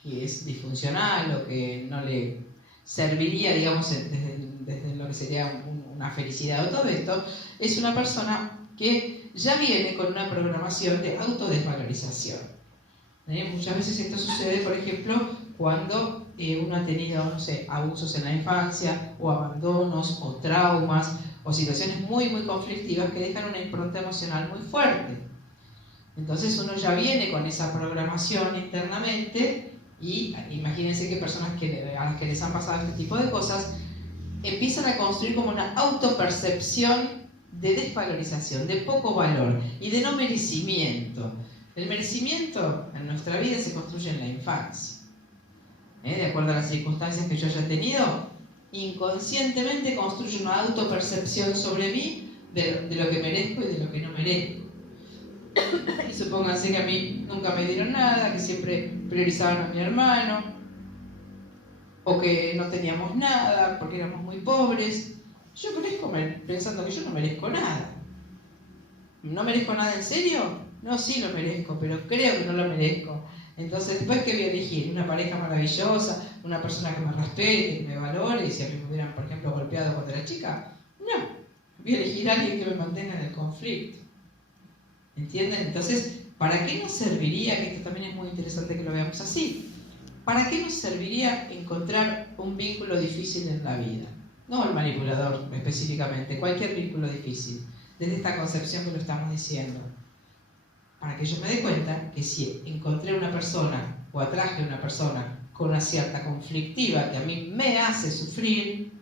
que es disfuncional o que no le serviría, digamos, desde lo que sería una felicidad o todo esto, es una persona que ya viene con una programación de autodesvalorización. Muchas veces esto sucede, por ejemplo, cuando uno ha tenido, no sé, abusos en la infancia, o abandonos, o traumas, o situaciones muy, muy conflictivas que dejan una impronta emocional muy fuerte. Entonces uno ya viene con esa programación internamente y imagínense que personas a las que les han pasado este tipo de cosas empiezan a construir como una autopercepción de desvalorización, de poco valor y de no merecimiento. El merecimiento en nuestra vida se construye en la infancia. De acuerdo a las circunstancias que yo haya tenido, inconscientemente construyo una autopercepción sobre mí de lo que merezco y de lo que no merezco. Y supónganse que a mí nunca me dieron nada, que siempre priorizaban a mi hermano, o que no teníamos nada porque éramos muy pobres. Yo crezco pensando que yo no merezco nada. ¿No merezco nada en serio? No, sí lo merezco, pero creo que no lo merezco. Entonces, después, ¿qué voy a elegir? Una pareja maravillosa, una persona que me respete, que me valore, y si a mí me hubieran, por ejemplo, golpeado cuando era chica, no. Voy a elegir a alguien que me mantenga en el conflicto. ¿Entienden? Entonces, ¿para qué nos serviría, que esto también es muy interesante que lo veamos así, ¿para qué nos serviría encontrar un vínculo difícil en la vida? No el manipulador específicamente, cualquier vínculo difícil, desde esta concepción que lo estamos diciendo. Para que yo me dé cuenta que si encontré una persona o atraje a una persona con una cierta conflictiva que a mí me hace sufrir,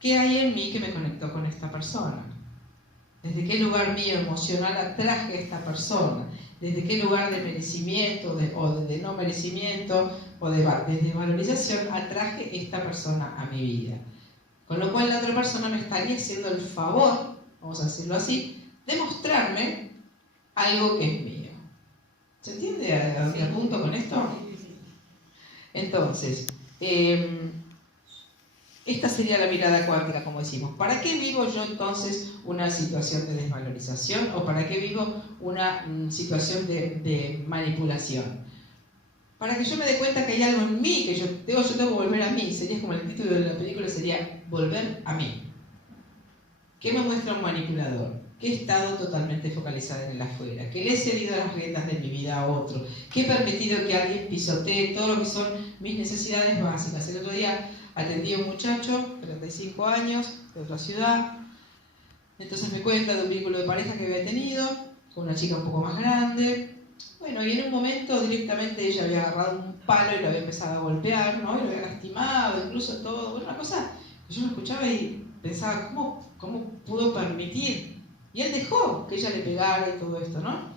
¿qué hay en mí que me conectó con esta persona? ¿Desde qué lugar mío emocional atraje a esta persona? ¿Desde qué lugar de merecimiento o de no merecimiento o de desvalorización atraje a esta persona a mi vida? Con lo cual la otra persona me estaría haciendo el favor, vamos a decirlo así, de mostrarme algo que es mío. ¿Se entiende a dónde apunto con esto? Entonces, esta sería la mirada cuántica, como decimos. ¿Para qué vivo yo entonces una situación de desvalorización o para qué vivo una situación de manipulación? Para que yo me dé cuenta que hay algo en mí, que yo tengo que volver a mí. Sería como el título de la película, sería Volver a mí. ¿Qué me muestra un manipulador? Que he estado totalmente focalizada en el afuera, que le he cedido las riendas de mi vida a otro, que he permitido que alguien pisotee todo lo que son mis necesidades básicas. El otro día atendí a un muchacho, 35 años, de otra ciudad. Entonces me cuenta de un vínculo de pareja que había tenido, con una chica un poco más grande. Bueno, y en un momento directamente ella había agarrado un palo y lo había empezado a golpear, ¿no? Y lo había lastimado, incluso todo. Bueno, una cosa que yo me escuchaba y pensaba, ¿cómo pudo permitir? Y él dejó que ella le pegara y todo esto, ¿no?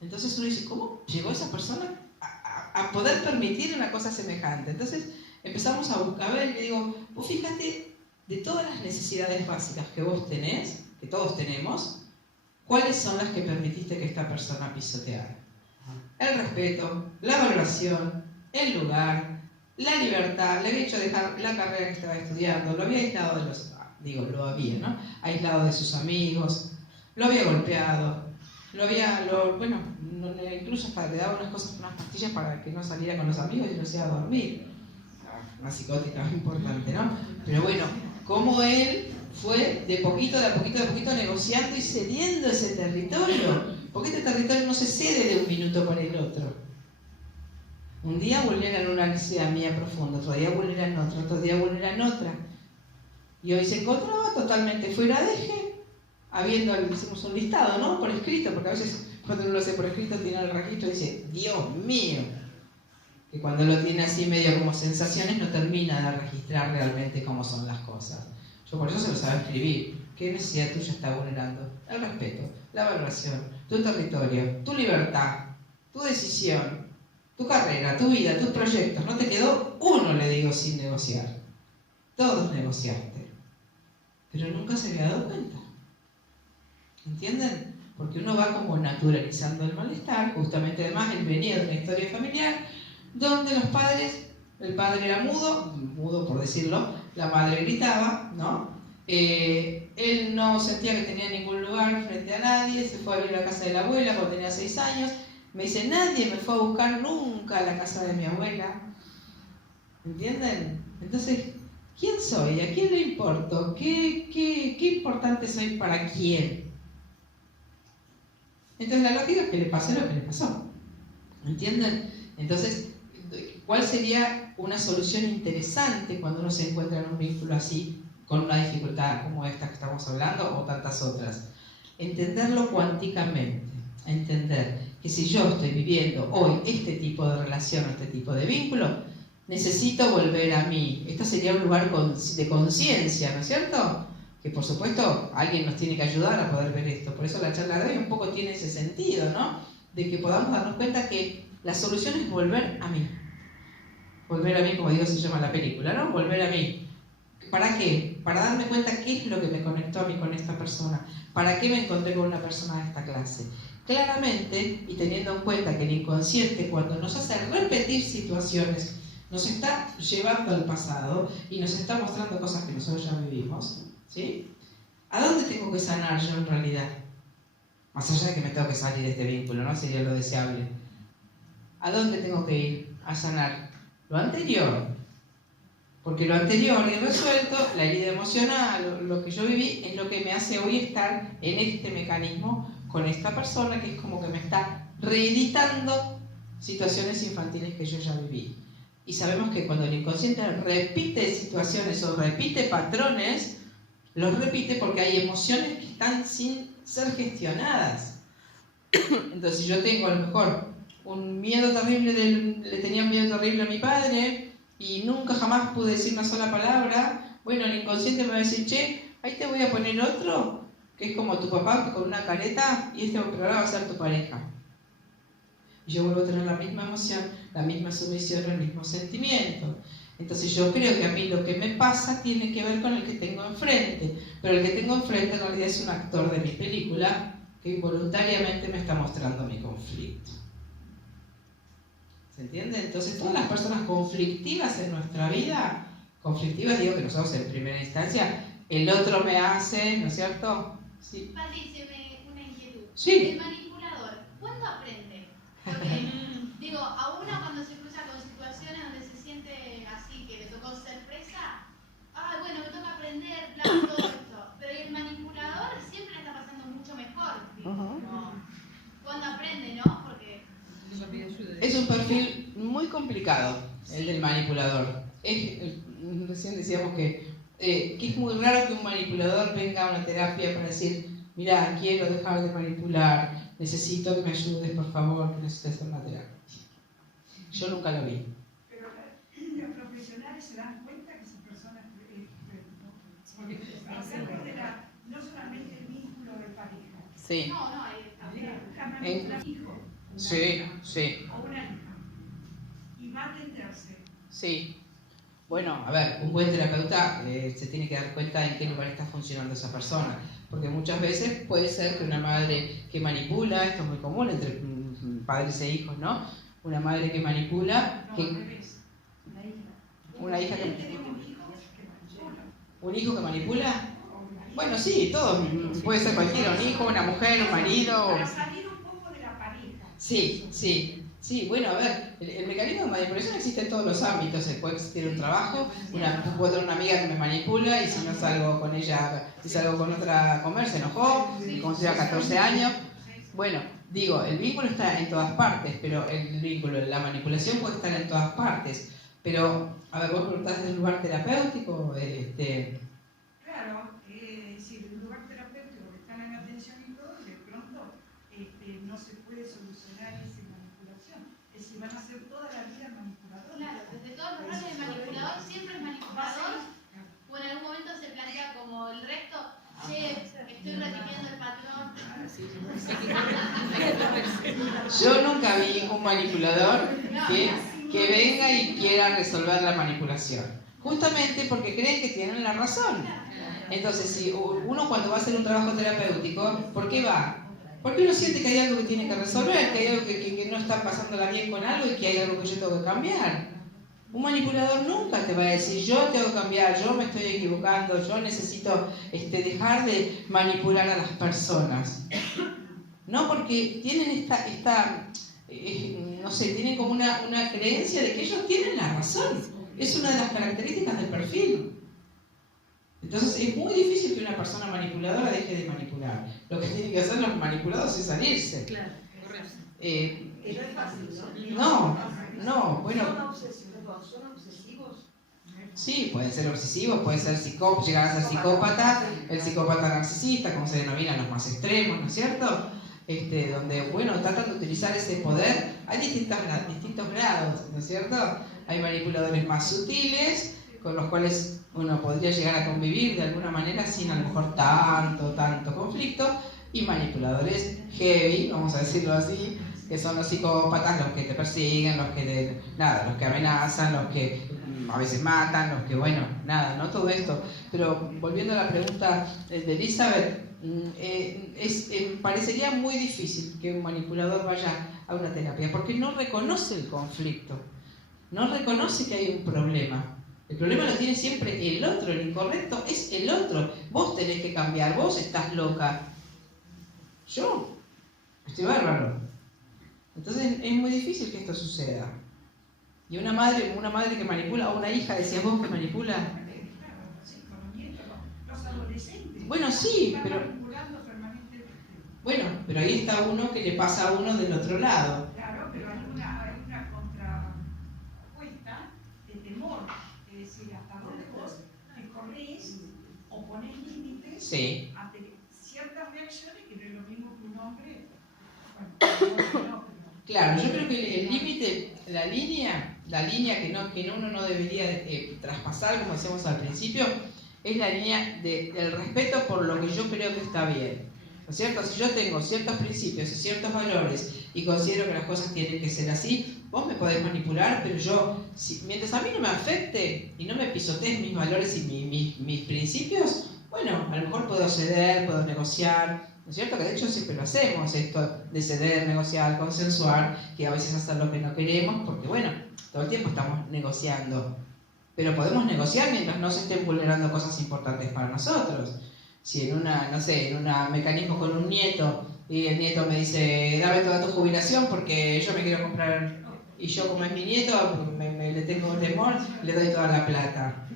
Entonces uno dice, ¿cómo llegó esa persona a poder permitir una cosa semejante? Entonces empezamos a buscar, y le digo, vos fíjate, de todas las necesidades básicas que vos tenés, que todos tenemos, ¿cuáles son las que permitiste que esta persona pisoteara? El respeto, la valoración, el lugar, la libertad, le había hecho dejar la carrera que estaba estudiando, lo había aislado de los, lo había, ¿no? Aislado de sus amigos, lo había golpeado, bueno, incluso hasta le daba unas cosas, unas pastillas para que no saliera con los amigos y no se iba a dormir. Una psicótica importante, ¿no? Pero bueno, como él fue de poquito negociando y cediendo ese territorio, porque este territorio no se cede de un minuto para el otro. Un día vulneran una necesidad mía profunda, otro día vulneran otra, otro día vulneran otra. Y hoy se encontraba totalmente fuera de eje, hicimos un listado, ¿no? Por escrito, porque a veces cuando uno lo hace por escrito tiene el registro y dice, Dios mío, que cuando lo tiene así medio como sensaciones no termina de registrar realmente cómo son las cosas. Yo por eso se lo sabe escribir. ¿Qué necesidad tuya está vulnerando? El respeto, la valoración, tu territorio, tu libertad, tu decisión, tu carrera, tu vida, tus proyectos. No te quedó uno, le digo, sin negociar. Todos negociaste. Pero nunca se había dado cuenta. ¿Entienden? Porque uno va como naturalizando el malestar. Justamente además él venía de una historia familiar donde los padres, el padre era mudo por decirlo, la madre gritaba, ¿no? Él no sentía que tenía ningún lugar frente a nadie, se fue a vivir a la casa de la abuela cuando tenía 6 años. Me dice, nadie me fue a buscar nunca a la casa de mi abuela. ¿Entienden? Entonces, ¿quién soy? ¿A quién le importo? ¿Qué importante soy para quién? Entonces la lógica es que le pase lo que le pasó. ¿Entienden? Entonces, ¿cuál sería una solución interesante cuando uno se encuentra en un vínculo así, con una dificultad como esta que estamos hablando o tantas otras? Entenderlo cuánticamente. Entender que si yo estoy viviendo hoy este tipo de relación, este tipo de vínculo, necesito volver a mí. Esto sería un lugar de conciencia, ¿no es cierto? Que por supuesto alguien nos tiene que ayudar a poder ver esto. Por eso la charla de hoy un poco tiene ese sentido, ¿no? De que podamos darnos cuenta que la solución es volver a mí. Volver a mí, como digo, se llama la película, ¿no? Volver a mí. ¿Para qué? Para darme cuenta qué es lo que me conectó a mí con esta persona. ¿Para qué me encontré con una persona de esta clase? Claramente, y teniendo en cuenta que el inconsciente, cuando nos hace repetir situaciones, nos está llevando al pasado y nos está mostrando cosas que nosotros ya vivimos, ¿sí? ¿A dónde tengo que sanar yo en realidad? Más allá de que me tengo que salir de este vínculo, ¿no? Sería lo deseable. ¿A dónde tengo que ir a sanar? Lo anterior. Porque lo anterior irresuelto, la herida emocional, lo que yo viví, es lo que me hace hoy estar en este mecanismo con esta persona que es como que me está reeditando situaciones infantiles que yo ya viví. Y sabemos que cuando el inconsciente repite situaciones o repite patrones, los repite porque hay emociones que están sin ser gestionadas. Entonces, si yo tengo a lo mejor un miedo terrible, le tenía un miedo terrible a mi padre y nunca jamás pude decir una sola palabra, bueno, el inconsciente me va a decir, che, ahí te voy a poner otro, que es como tu papá con una careta y este programa va a ser tu pareja. Y yo vuelvo a tener la misma emoción, la misma sumisión, el mismo sentimiento. Entonces yo creo que a mí lo que me pasa tiene que ver con el que tengo enfrente, pero el que tengo enfrente en realidad es un actor de mi película que involuntariamente me está mostrando mi conflicto. ¿Se entiende? Entonces todas las personas conflictivas en nuestra vida, conflictivas digo que nosotros en primera instancia, el otro me hace, ¿no es cierto? Sí. Patricia, una inquietud. Sí. El manipulador, ¿cuándo aprende? Porque, digo, a uno cuando se cruza con situaciones donde se siente así, que le tocó ser presa, bueno, me toca aprender, todo esto. Pero el manipulador siempre le está pasando mucho mejor. ¿Cuándo aprende, no? Porque es un perfil muy complicado, el del manipulador. Recién decíamos que es muy raro que un manipulador venga a una terapia para decir, mira, quiero dejar de manipular, necesito que me ayudes, por favor, que necesito hacer una terapia. Yo nunca lo vi. Pero los profesionales se dan cuenta que esas personas, porque hablamos de no solamente el vínculo de pareja. Sí. No, ahí está. Un hijo. Sí, sí. O una hija. Y va a atenderse. Sí. Bueno, a ver, un buen terapeuta se tiene que dar cuenta en qué lugar está funcionando esa persona. Porque muchas veces puede ser que una madre que manipula, esto es muy común entre padres e hijos, ¿no? Una madre que manipula... No, que... al revés. La hija. Una hija que... Tenemos hijos que manipulan. ¿Un hijo que manipula? Bueno, sí, todo. Puede ser cualquiera, un hijo, una mujer, un marido. Para salir un poco de la pareja. Sí, bueno, a ver, el mecanismo de manipulación existe en todos los ámbitos. Puede existir un trabajo, puedo tener una amiga que me manipula y si no salgo con ella, si salgo con otra a comer, se enojó, como si era 14 años. Bueno, digo, el vínculo está en todas partes, pero el vínculo, la manipulación puede estar en todas partes. Pero, a ver, vos preguntás desde un lugar terapéutico, Claro, si en un lugar terapéutico que están en atención y todo, de pronto no se puede solucionar esa manipulación. Es decir, van a ser toda la vida manipuladores. Claro, desde todos los roles de manipulador siempre es manipulador, o en algún momento se plantea como el resto, che, estoy repitiendo el patrón. Yo nunca vi un manipulador que venga y quiera resolver la manipulación. Justamente porque creen que tienen la razón. Entonces, si uno cuando va a hacer un trabajo terapéutico, ¿por qué va? Porque uno siente que hay algo que tiene que resolver, que hay algo que no está pasándola bien con algo y que hay algo que yo tengo que cambiar. Un manipulador nunca te va a decir, yo tengo que cambiar, yo me estoy equivocando, yo necesito dejar de manipular a las personas. No, porque tienen no sé, tienen como una creencia de que ellos tienen la razón. Es una de las características del perfil. Entonces es muy difícil que una persona manipuladora deje de manipular. Lo que tienen que hacer los manipulados es salirse. Claro, correcto. No es fácil, ¿no? No, bueno. ¿Son obsesivos? Sí, pueden ser obsesivos, puede ser llegar a ser psicópata, el psicópata narcisista, como se denominan los más extremos, ¿no es cierto? Donde, bueno, tratan de utilizar ese poder. Hay distintos grados, ¿no es cierto? Hay manipuladores más sutiles, con los cuales uno podría llegar a convivir de alguna manera sin a lo mejor tanto conflicto, y manipuladores heavy, vamos a decirlo así, que son los psicópatas, los que te persiguen, los que amenazan, los que a veces matan, los que, bueno, nada, no todo esto. Pero volviendo a la pregunta de Elizabeth, parecería muy difícil que un manipulador vaya a una terapia, porque no reconoce el conflicto, no reconoce que hay un problema. El problema lo tiene siempre el otro, el incorrecto es el otro. Vos tenés que cambiar, vos estás loca. Yo estoy bárbaro. Entonces es muy difícil que esto suceda. Y una madre que manipula, o una hija, decías vos, que manipula. Los adolescentes. Bueno, sí, pero... manipulando permanentemente. Bueno, pero ahí está uno que le pasa a uno del otro lado. Claro, pero hay una contrapuesta de temor. Es decir, hasta dónde vos te corrés o ponés límites ante ciertas reacciones que no es lo mismo que un hombre. Bueno, Claro, yo creo que el límite, la línea que uno no debería traspasar, como decíamos al principio, es la línea del respeto por lo que yo creo que está bien. ¿No es cierto? Si yo tengo ciertos principios y ciertos valores y considero que las cosas tienen que ser así, vos me podés manipular, pero yo, mientras a mí no me afecte y no me pisotees mis valores y mis principios, bueno, a lo mejor puedo ceder, puedo negociar. ¿No es cierto? Que de hecho siempre lo hacemos, esto de ceder, negociar, consensuar, que a veces hasta lo que no queremos, porque bueno, todo el tiempo estamos negociando. Pero podemos negociar mientras no se estén vulnerando cosas importantes para nosotros. Si en un mecanismo con un nieto, y el nieto me dice, dame toda tu jubilación porque yo me quiero comprar, y yo como es mi nieto, le tengo temor, le doy toda la plata.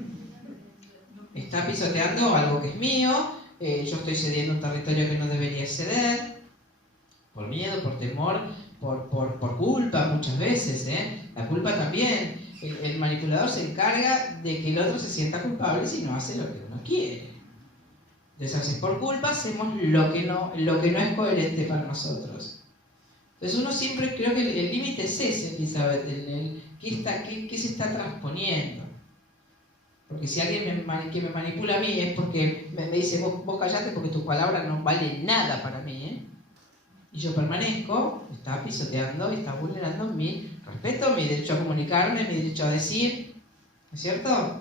Está pisoteando algo que es mío. Yo estoy cediendo un territorio que no debería ceder, por miedo, por temor, por culpa muchas veces. La culpa también. El manipulador se encarga de que el otro se sienta culpable si no hace lo que uno quiere. Entonces, por culpa hacemos lo que no es coherente para nosotros. Entonces uno siempre, creo que el límite es ese, Elizabeth, ¿qué se está transponiendo? Porque si alguien que me manipula a mí es porque me dice, vos callate porque tu palabra no vale nada para mí, y yo permanezco, está pisoteando y está vulnerando mi respeto, mi derecho a comunicarme, mi derecho a decir, ¿no es cierto?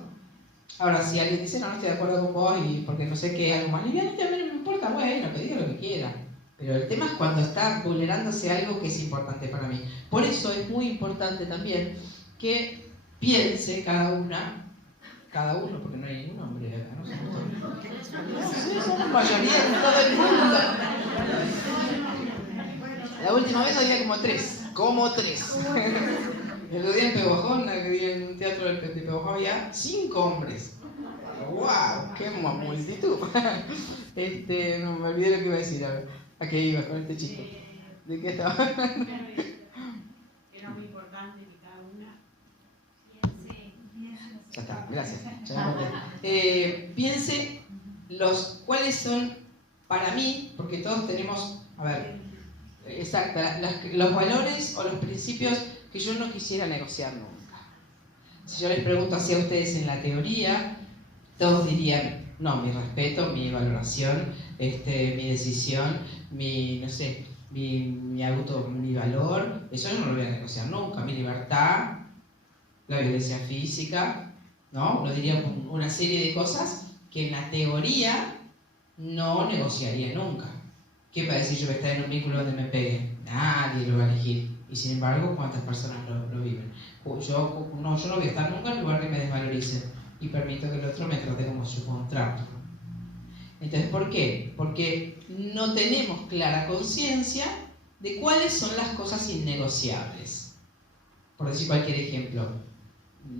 Ahora, si alguien dice, no estoy de acuerdo con vos y porque no sé qué, algo más liviano, a mí no me importa, bueno, que diga lo que quiera. Pero el tema es cuando está vulnerándose algo que es importante para mí. Por eso es muy importante también que piense cada uno, porque no hay ningún hombre acá, ¿no? Somos mayoría en todo el mundo. La última vez había como tres. El otro día en Pehuajó, en un teatro de Pehuajó, había 5 hombres. ¡Wow! ¡Qué multitud! No me olvidé lo que iba a decir. ¿A qué iba con este chico? ¿De qué estaba? Era muy importante que cada una Piense. Ya está, gracias. Piense cuáles son para mí, porque todos tenemos, exacto, los valores o los principios que yo no quisiera negociar nunca. Si yo les pregunto hacia ustedes en la teoría, todos dirían, no, mi respeto, mi valoración, mi decisión, mi valor, eso yo no lo voy a negociar nunca. Mi libertad, la violencia física, ¿no? Lo diría con una serie de cosas que en la teoría no negociaría nunca. ¿Qué va a decir yo voy a estar en un vínculo donde me peguen? Nadie lo va a elegir. Y sin embargo, ¿cuántas personas lo viven? Yo no voy a estar nunca en un lugar que me desvalorice y permito que el otro me trate como su contrato. Entonces, ¿por qué? Porque no tenemos clara conciencia de cuáles son las cosas innegociables. Por decir cualquier ejemplo,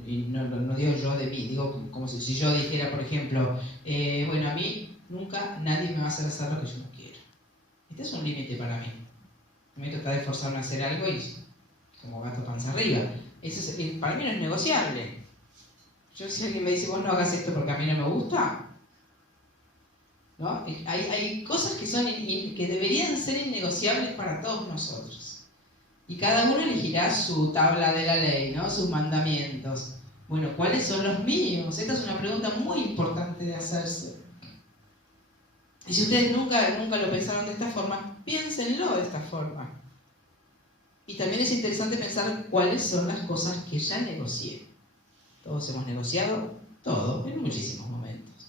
y no digo yo de mí, digo como si yo dijera, por ejemplo, bueno, a mí nunca nadie me va a hacer lo que yo no quiero. Este es un límite para mí. Me trata de forzarme a hacer algo y como gato panza arriba. Para mí no es negociable. Si alguien me dice, vos no hagas esto porque a mí no me gusta, ¿no? Hay cosas que deberían ser innegociables para todos nosotros. Y cada uno elegirá su tabla de la ley, ¿no? Sus mandamientos. Bueno, ¿cuáles son los míos? Esta es una pregunta muy importante de hacerse. Y si ustedes nunca lo pensaron de esta forma, piénsenlo de esta forma. Y también es interesante pensar cuáles son las cosas que ya negocié. Todos hemos negociado todo, en muchísimos momentos.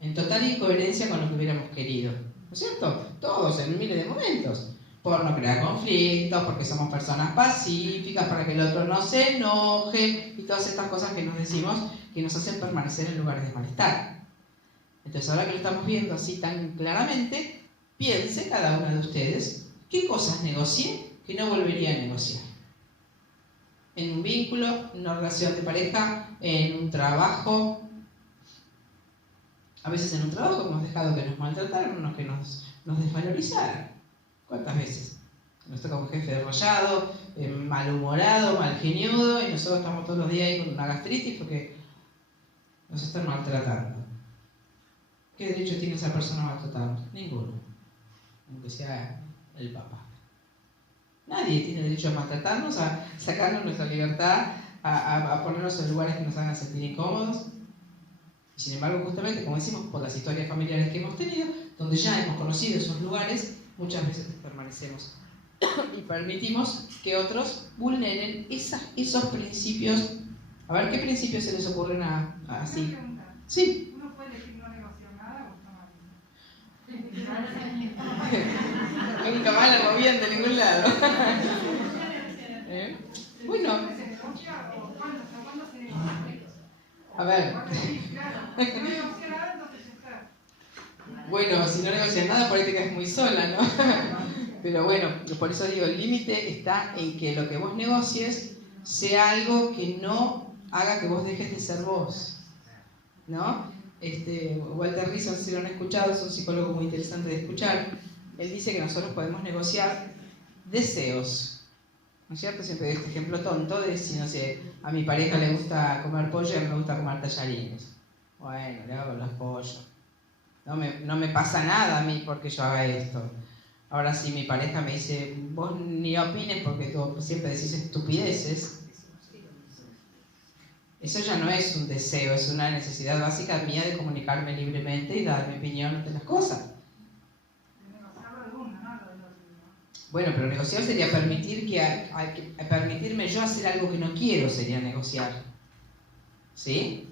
En total incoherencia con lo que hubiéramos querido. ¿No es cierto? Todos, en miles de momentos. Por no crear conflictos, porque somos personas pacíficas, para que el otro no se enoje, y todas estas cosas que nos decimos que nos hacen permanecer en lugares de malestar. Entonces, ahora que lo estamos viendo así tan claramente, piense cada uno de ustedes qué cosas negocié que no volvería a negociar. En un vínculo, en una relación de pareja, en un trabajo. A veces en un trabajo hemos dejado que nos maltrataran, que nos desvalorizaran. ¿Cuántas veces? Nos toca un jefe derrollado, malhumorado, malgeniudo, y nosotros estamos todos los días ahí con una gastritis porque nos están maltratando. ¿Qué derecho tiene esa persona a maltratarnos? Ninguno. Aunque sea el papá. Nadie tiene derecho a maltratarnos, a sacarnos nuestra libertad, a ponernos en lugares que nos hagan sentir incómodos. Y sin embargo, justamente, como decimos, por las historias familiares que hemos tenido, donde ya hemos conocido esos lugares, muchas veces permanecemos y permitimos que otros vulneren esos principios. A ver, ¿qué principios se les ocurren así? Sí. ¿Uno puede decir no negociar nada o está mal? Nunca más la movían de ningún lado. Bueno. ¿Cuándo se negocia? A ver. Bueno, si no negocias nada, por ahí te quedas muy sola, ¿no? Pero bueno, por eso digo, el límite está en que lo que vos negocies sea algo que no haga que vos dejes de ser vos, ¿no? Walter Rizzo, no sé si lo han escuchado, es un psicólogo muy interesante de escuchar. Él dice que nosotros podemos negociar deseos, ¿no es cierto? Siempre doy este ejemplo tonto de si, no sé, a mi pareja le gusta comer pollo y a mí me gusta comer tallarines. Bueno, le hago los pollos. No me pasa nada a mí porque yo haga esto. Ahora si mi pareja me dice, vos ni opines porque tú siempre decís estupideces, eso ya no es un deseo, es una necesidad básica mía de comunicarme libremente y dar mi opinión de las cosas. Bueno, pero negociar sería permitirme yo hacer algo que no quiero, sería negociar. ¿Sí?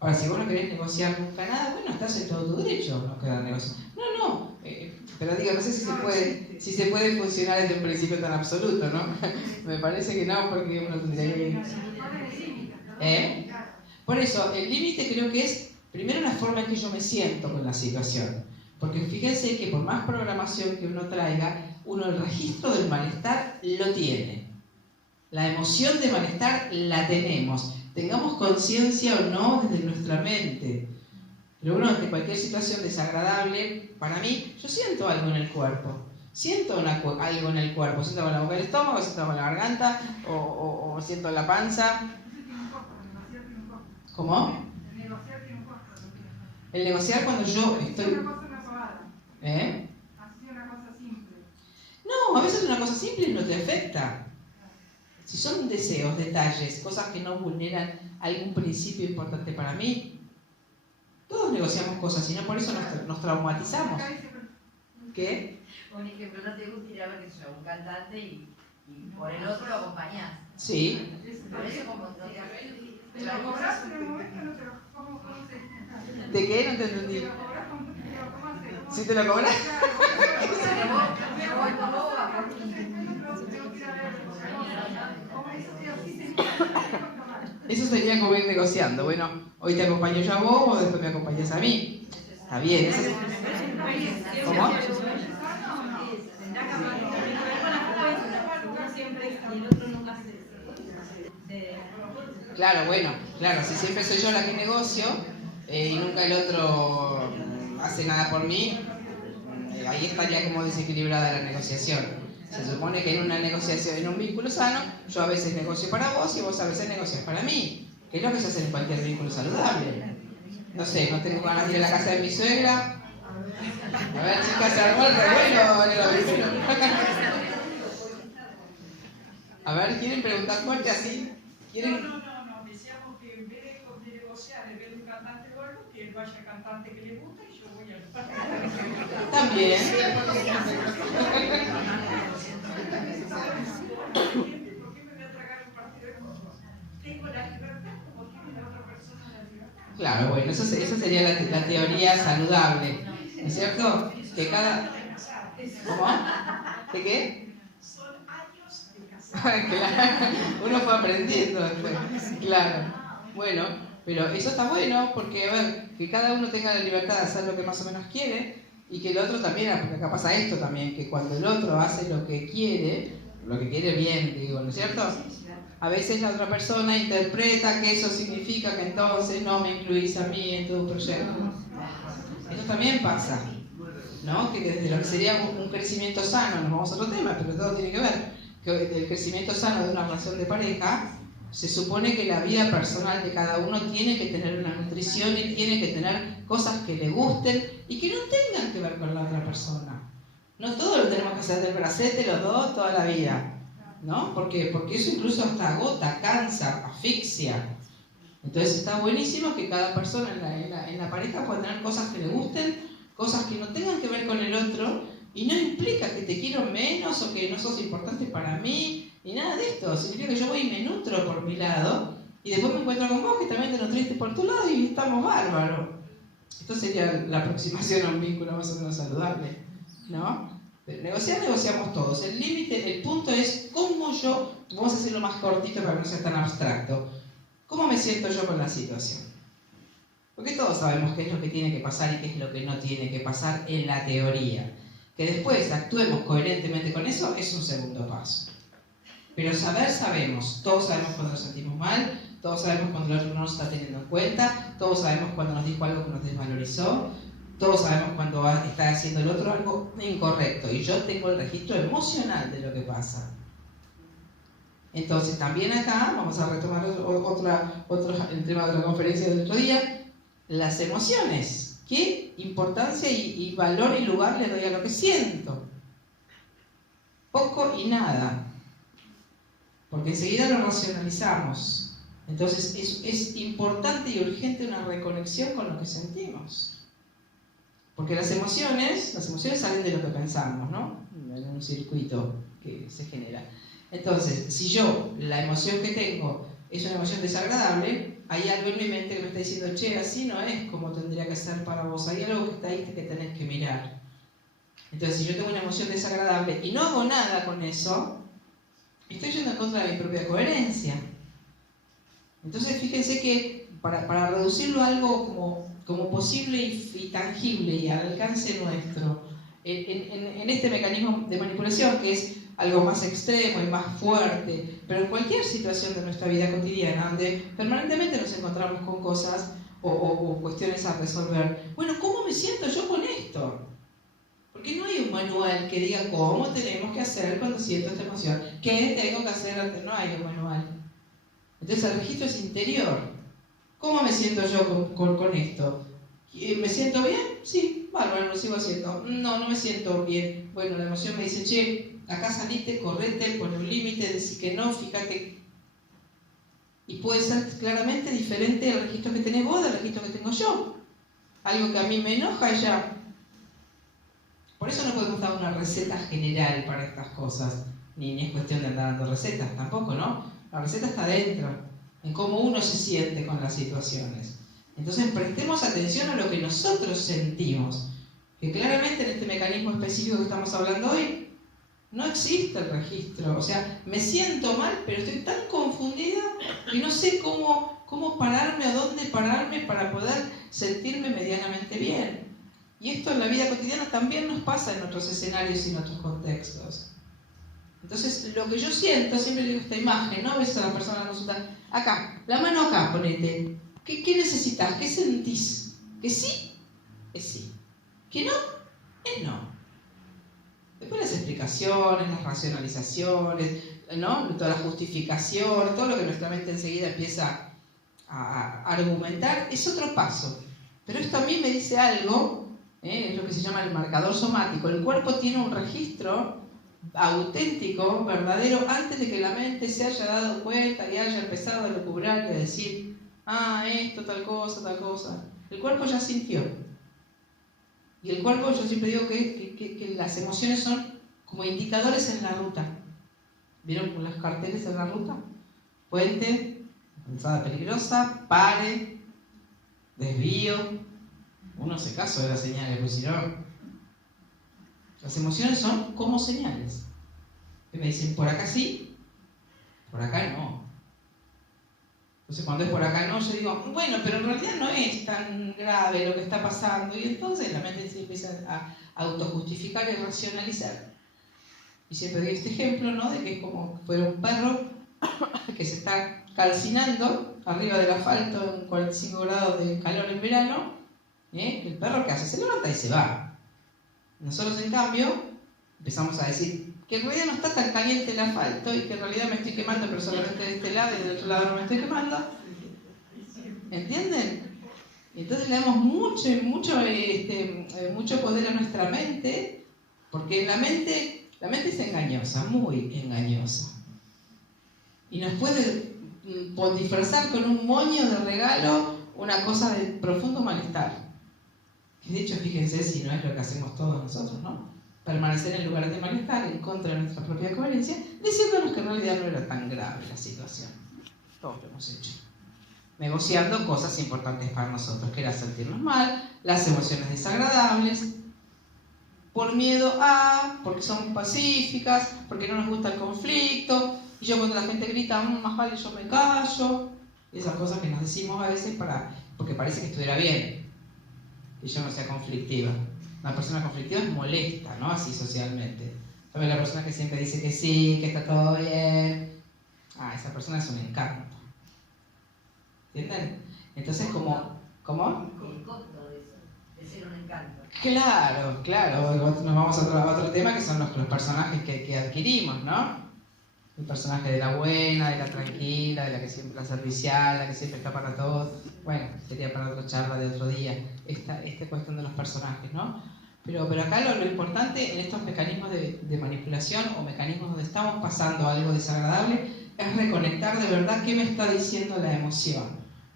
Ahora, si vos no querés negociar nunca nada, bueno, estás en todo tu derecho, no queda negociar. No, Pero digo, no sé si se puede funcionar desde un principio tan absoluto, ¿no? Me parece que no, porque uno tendría que... Por eso, el límite creo que es, primero, la forma en que yo me siento con la situación. Porque fíjense que por más programación que uno traiga, uno el registro del malestar lo tiene. La emoción de malestar la tenemos. Tengamos conciencia o no desde nuestra mente. Pero uno, ante cualquier situación desagradable, para mí, yo siento algo en el cuerpo. Siento algo en el cuerpo. Siento con la boca del estómago, siento con la garganta, o siento en la panza. ¿Cómo? El negociar cuando yo estoy... No, a veces una cosa simple no te afecta. Si son deseos, detalles, cosas que no vulneran algún principio importante para mí, todos negociamos cosas y no por eso nos traumatizamos. ¿Qué? Por ejemplo, no te gusta ir a ver un cantante y por el otro lo acompañás. Sí. Por eso como no ¿Te lo cobras en el momento o no te lo cobras? ¿De qué? No te entendí. ¿Sí te lo cobras? Eso sería como ir negociando. Bueno, hoy te acompaño yo a vos o después me acompañas a mí. Está bien. Eso es... ¿Cómo? Claro, bueno, claro, si siempre soy yo la que negocio y nunca el otro hace nada por mí, ahí estaría como desequilibrada la negociación. Se supone que en una negociación, en un vínculo sano, yo a veces negocio para vos y vos a veces negocias para mí, que es lo que se hace en cualquier vínculo saludable. No sé, no tengo ganas de ir a la casa de mi suegra. A ver, chicas, se armó el revuelo. A ver, ¿quieren preguntar fuerte así? ¿Quieren? No. Decíamos que en vez de negociar, de ver un cantante o algo, que vaya al cantante que le gusta y yo voy al... También. ¿Por qué me voy a tragar un partido de fútbol? Tengo la libertad como tiene la otra persona la libertad. Claro, bueno, esa sería la teoría saludable. ¿No es cierto? Que cada... ¿Cómo? ¿De qué? Son años de casar. Claro, uno fue aprendiendo después. Claro. Bueno, pero eso está bueno porque, a ver, que cada uno tenga la libertad de hacer lo que más o menos quiere y que el otro también, porque acá pasa esto también, que cuando el otro hace lo que quiere bien, digo, ¿no es cierto? A veces la otra persona interpreta que eso significa que entonces no me incluís a mí en tu proyecto. Eso también pasa, ¿no? Que desde lo que sería un crecimiento sano, nos vamos a otro tema, pero todo tiene que ver, que el crecimiento sano de una relación de pareja, se supone que la vida personal de cada uno tiene que tener una nutrición y tiene que tener cosas que le gusten y que no tengan que ver con la otra persona. No todo lo tenemos que hacer del bracete los dos toda la vida, ¿no? Porque eso incluso hasta agota, cansa, asfixia. Entonces está buenísimo que cada persona en la pareja pueda tener cosas que le gusten, cosas que no tengan que ver con el otro y no implica que te quiero menos o que no sos importante para mí ni nada de esto. Significa que yo voy y me nutro por mi lado y después me encuentro con vos que también te nutriste por tu lado y estamos bárbaros. Esto sería la aproximación a un vínculo más o menos saludable, ¿no? Pero negociamos todos. El límite, el punto es cómo yo, vamos a hacerlo más cortito para que no sea tan abstracto, cómo me siento yo con la situación. Porque todos sabemos qué es lo que tiene que pasar y qué es lo que no tiene que pasar en la teoría. Que después actuemos coherentemente con eso es un segundo paso. Pero sabemos. Todos sabemos cuando nos sentimos mal, todos sabemos cuando el otro no nos está teniendo en cuenta, todos sabemos cuando nos dijo algo que nos desvalorizó, todos sabemos cuando está haciendo el otro algo incorrecto. Y yo tengo el registro emocional de lo que pasa. Entonces también acá, vamos a retomar el tema de la conferencia del otro día, las emociones. ¿Qué importancia y valor y lugar le doy a lo que siento? Poco y nada. Porque enseguida lo racionalizamos. Entonces es importante y urgente una reconexión con lo que sentimos. Porque las emociones salen de lo que pensamos, ¿no? En un circuito que se genera. Entonces, si yo, la emoción que tengo es una emoción desagradable, hay algo en mi mente que me está diciendo, che, así no es como tendría que ser para vos. Hay algo que está ahí que tenés que mirar. Entonces, si yo tengo una emoción desagradable y no hago nada con eso, estoy yendo en contra de mi propia coherencia. Entonces, fíjense que para reducirlo a algo como posible y tangible y al alcance nuestro, en este mecanismo de manipulación, que es algo más extremo y más fuerte, pero en cualquier situación de nuestra vida cotidiana, donde permanentemente nos encontramos con cosas o cuestiones a resolver. Bueno, ¿cómo me siento yo con esto? Porque no hay un manual que diga cómo tenemos que hacer cuando siento esta emoción. ¿Qué tengo que hacer antes? No hay un manual. Entonces el registro es interior. ¿Cómo me siento yo con esto? ¿Me siento bien? Sí, bárbaro, lo sigo haciendo. No, no me siento bien. Bueno, la emoción me dice, che, acá salite, correte, pon un límite, decí que no, fíjate. Y puede ser claramente diferente el registro que tenés vos del registro que tengo yo. Algo que a mí me enoja y ya. Por eso no podemos dar una receta general para estas cosas. Ni es cuestión de andar dando recetas tampoco, ¿no? La receta está dentro, en cómo uno se siente con las situaciones. Entonces prestemos atención a lo que nosotros sentimos. Que claramente en este mecanismo específico que estamos hablando hoy, no existe el registro. O sea, me siento mal, pero estoy tan confundida que no sé cómo pararme, a dónde pararme para poder sentirme medianamente bien. Y esto en la vida cotidiana también nos pasa en otros escenarios y en otros contextos. Entonces, lo que yo siento, siempre digo esta imagen, ¿no? Ves a la persona en la consulta, acá, la mano acá, ponete. ¿Qué necesitas? ¿Qué sentís? ¿Que sí? Es sí. ¿Que no? Es no. Después las explicaciones, las racionalizaciones, ¿no? Toda la justificación, todo lo que nuestra mente enseguida empieza a argumentar, es otro paso. Pero esto a mí me dice algo, es lo que se llama el marcador somático. El cuerpo tiene un registro auténtico, verdadero, antes de que la mente se haya dado cuenta y haya empezado a lucubrar y a decir, esto, tal cosa, tal cosa. El cuerpo ya sintió. Y el cuerpo, yo siempre digo que las emociones son como indicadores en la ruta. ¿Vieron los carteles en la ruta? Puente, avanzada peligrosa, pare, desvío. Uno hace caso de las señales, pues si no... Las emociones son como señales. Que me dicen, por acá sí, por acá no. Entonces cuando es por acá no, yo digo, bueno, pero en realidad no es tan grave lo que está pasando. Y entonces la mente se empieza a autojustificar y racionalizar. Y siempre doy este ejemplo, ¿no? De que es como fuera un perro que se está calcinando arriba del asfalto en 45 grados de calor en verano. El perro, ¿qué hace? Se levanta y se va. Nosotros, en cambio, empezamos a decir que en realidad no está tan caliente el asfalto y que en realidad me estoy quemando, pero solamente de este lado y del otro lado no me estoy quemando. ¿Entienden? Entonces le damos mucho poder a nuestra mente, porque la mente es engañosa, muy engañosa. Y nos puede disfrazar con un moño de regalo una cosa de profundo malestar. Que de hecho, fíjense si no es lo que hacemos todos nosotros, ¿no? Permanecer en lugares de malestar, en contra de nuestra propia coherencia, diciéndonos que en realidad no era tan grave la situación. Todos lo hemos hecho. Negociando cosas importantes para nosotros, que era sentirnos mal, las emociones desagradables, por miedo a, porque son pacíficas, porque no nos gusta el conflicto, y yo cuando la gente grita, más vale yo me callo, esas cosas que nos decimos a veces porque parece que estuviera bien, que yo no sea conflictiva. Una persona conflictiva es molesta, ¿no? Así socialmente. ¿Sabes? La persona que siempre dice que sí, que está todo bien. Esa persona es un encanto. ¿Entienden? Entonces, ¿cómo? El costo de eso, de ser un encanto. Claro. Nos vamos a otro tema que son los personajes que adquirimos, ¿no? El personaje de la buena, de la tranquila, de la que siempre la servicial, la que siempre está para todos. Bueno, sería para otra charla de otro día, esta cuestión de los personajes, ¿no? Pero acá lo importante en estos mecanismos de manipulación o mecanismos donde estamos pasando algo desagradable es reconectar de verdad qué me está diciendo la emoción.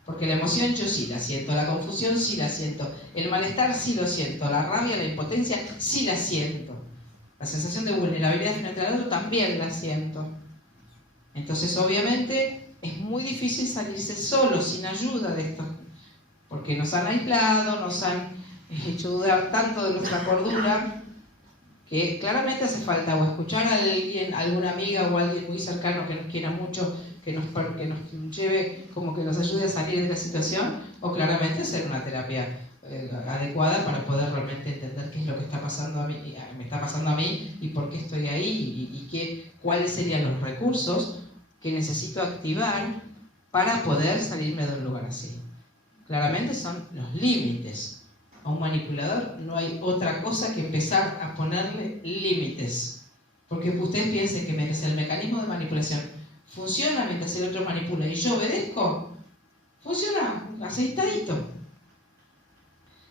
Porque la emoción yo sí la siento, la confusión sí la siento, el malestar sí lo siento, la rabia, la impotencia sí la siento. La sensación de vulnerabilidad frente al otro también la siento. Entonces, obviamente, es muy difícil salirse solo, sin ayuda de esto, porque nos han aislado, nos han hecho dudar tanto de nuestra cordura, que claramente hace falta o escuchar a alguien, alguna amiga o alguien muy cercano que nos quiera mucho, que nos lleve, como que nos ayude a salir de la situación, o claramente hacer una terapia adecuada para poder realmente entender qué es lo que está pasando a mí, me está pasando a mí y por qué estoy ahí y cuáles serían los recursos que necesito activar para poder salirme de un lugar así. Claramente son los límites. A un manipulador no hay otra cosa que empezar a ponerle límites. Porque ustedes piensen que mientras el mecanismo de manipulación funciona mientras el otro manipula y yo obedezco, funciona aceitadito.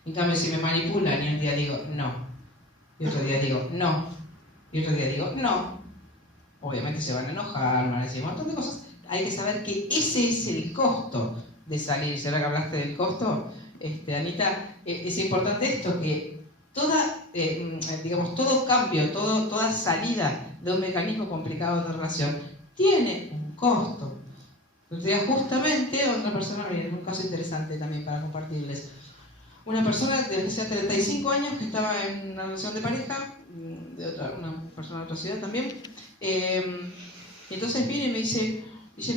En cambio, si me manipulan y un día digo no, y otro día digo no, y otro día digo no, obviamente se van a enojar, van a decir un montón de cosas. Hay que saber que ese es el costo de salir. Y ahora que hablaste del costo, Anita, es importante esto, que todo cambio, toda salida de un mecanismo complicado de relación tiene un costo. Entonces, justamente otra persona, miren, un caso interesante también para compartirles. Una persona de 35 años que estaba en una relación de pareja, una persona de otra ciudad también, y entonces viene y me dice,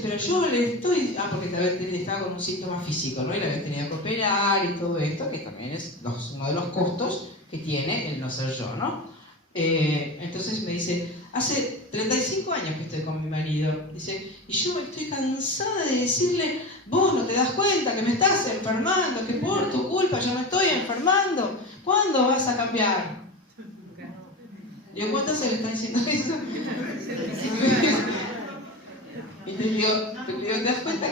pero yo le estoy... porque estaba con un síntoma físico, ¿no? Y le había tenido que operar y todo esto, que también es uno de los costos que tiene el no ser yo, ¿no? Entonces me dice, hace 35 años que estoy con mi marido, dice, y yo estoy cansada de decirle, vos no te das cuenta que me estás enfermando, que por tu culpa yo me estoy enfermando, ¿cuándo vas a cambiar? Digo, ¿cuánto se le está diciendo eso? Y te digo, ¿te das cuenta?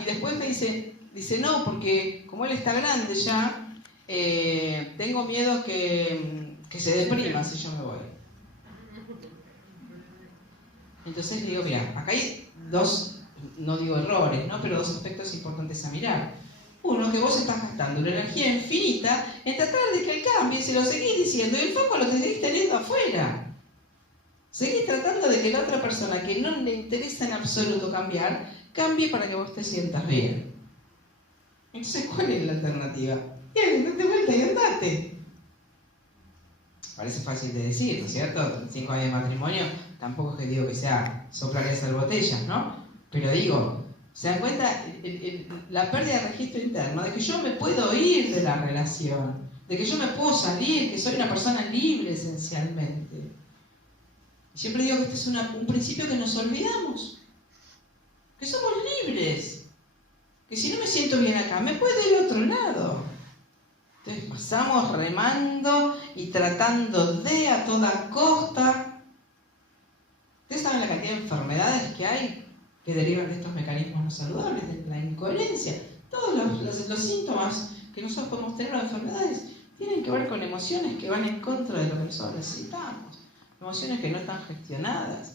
Y después me dice, no, porque como él está grande ya, tengo miedo que se deprima si yo me voy. Entonces le digo, mira, acá hay dos, no digo errores, ¿no? Pero dos aspectos importantes a mirar. Uno, que vos estás gastando una energía infinita en tratar de que él cambie, se lo seguís diciendo, y el foco lo seguís teniendo afuera. Seguís tratando de que la otra persona que no le interesa en absoluto cambiar, cambie para que vos te sientas bien. Entonces, ¿cuál es la alternativa? Date vuelta y andate. Parece fácil de decir, ¿no es cierto? 5 años de matrimonio, tampoco es que digo que sea soplar y hacer botellas, ¿no? Pero digo, ¿se dan cuenta? La pérdida de registro interno, de que yo me puedo ir de la relación, de que yo me puedo salir, que soy una persona libre esencialmente. Siempre digo que este es un principio que nos olvidamos, que somos libres, que si no me siento bien acá, me puedo ir a otro lado. Entonces pasamos remando y tratando de a toda costa. Ustedes saben la cantidad de enfermedades que hay que derivan de estos mecanismos no saludables, de la incoherencia. Todos los síntomas que nosotros podemos tener, las enfermedades, tienen que ver con emociones que van en contra de lo que nosotros necesitamos. Emociones que no están gestionadas,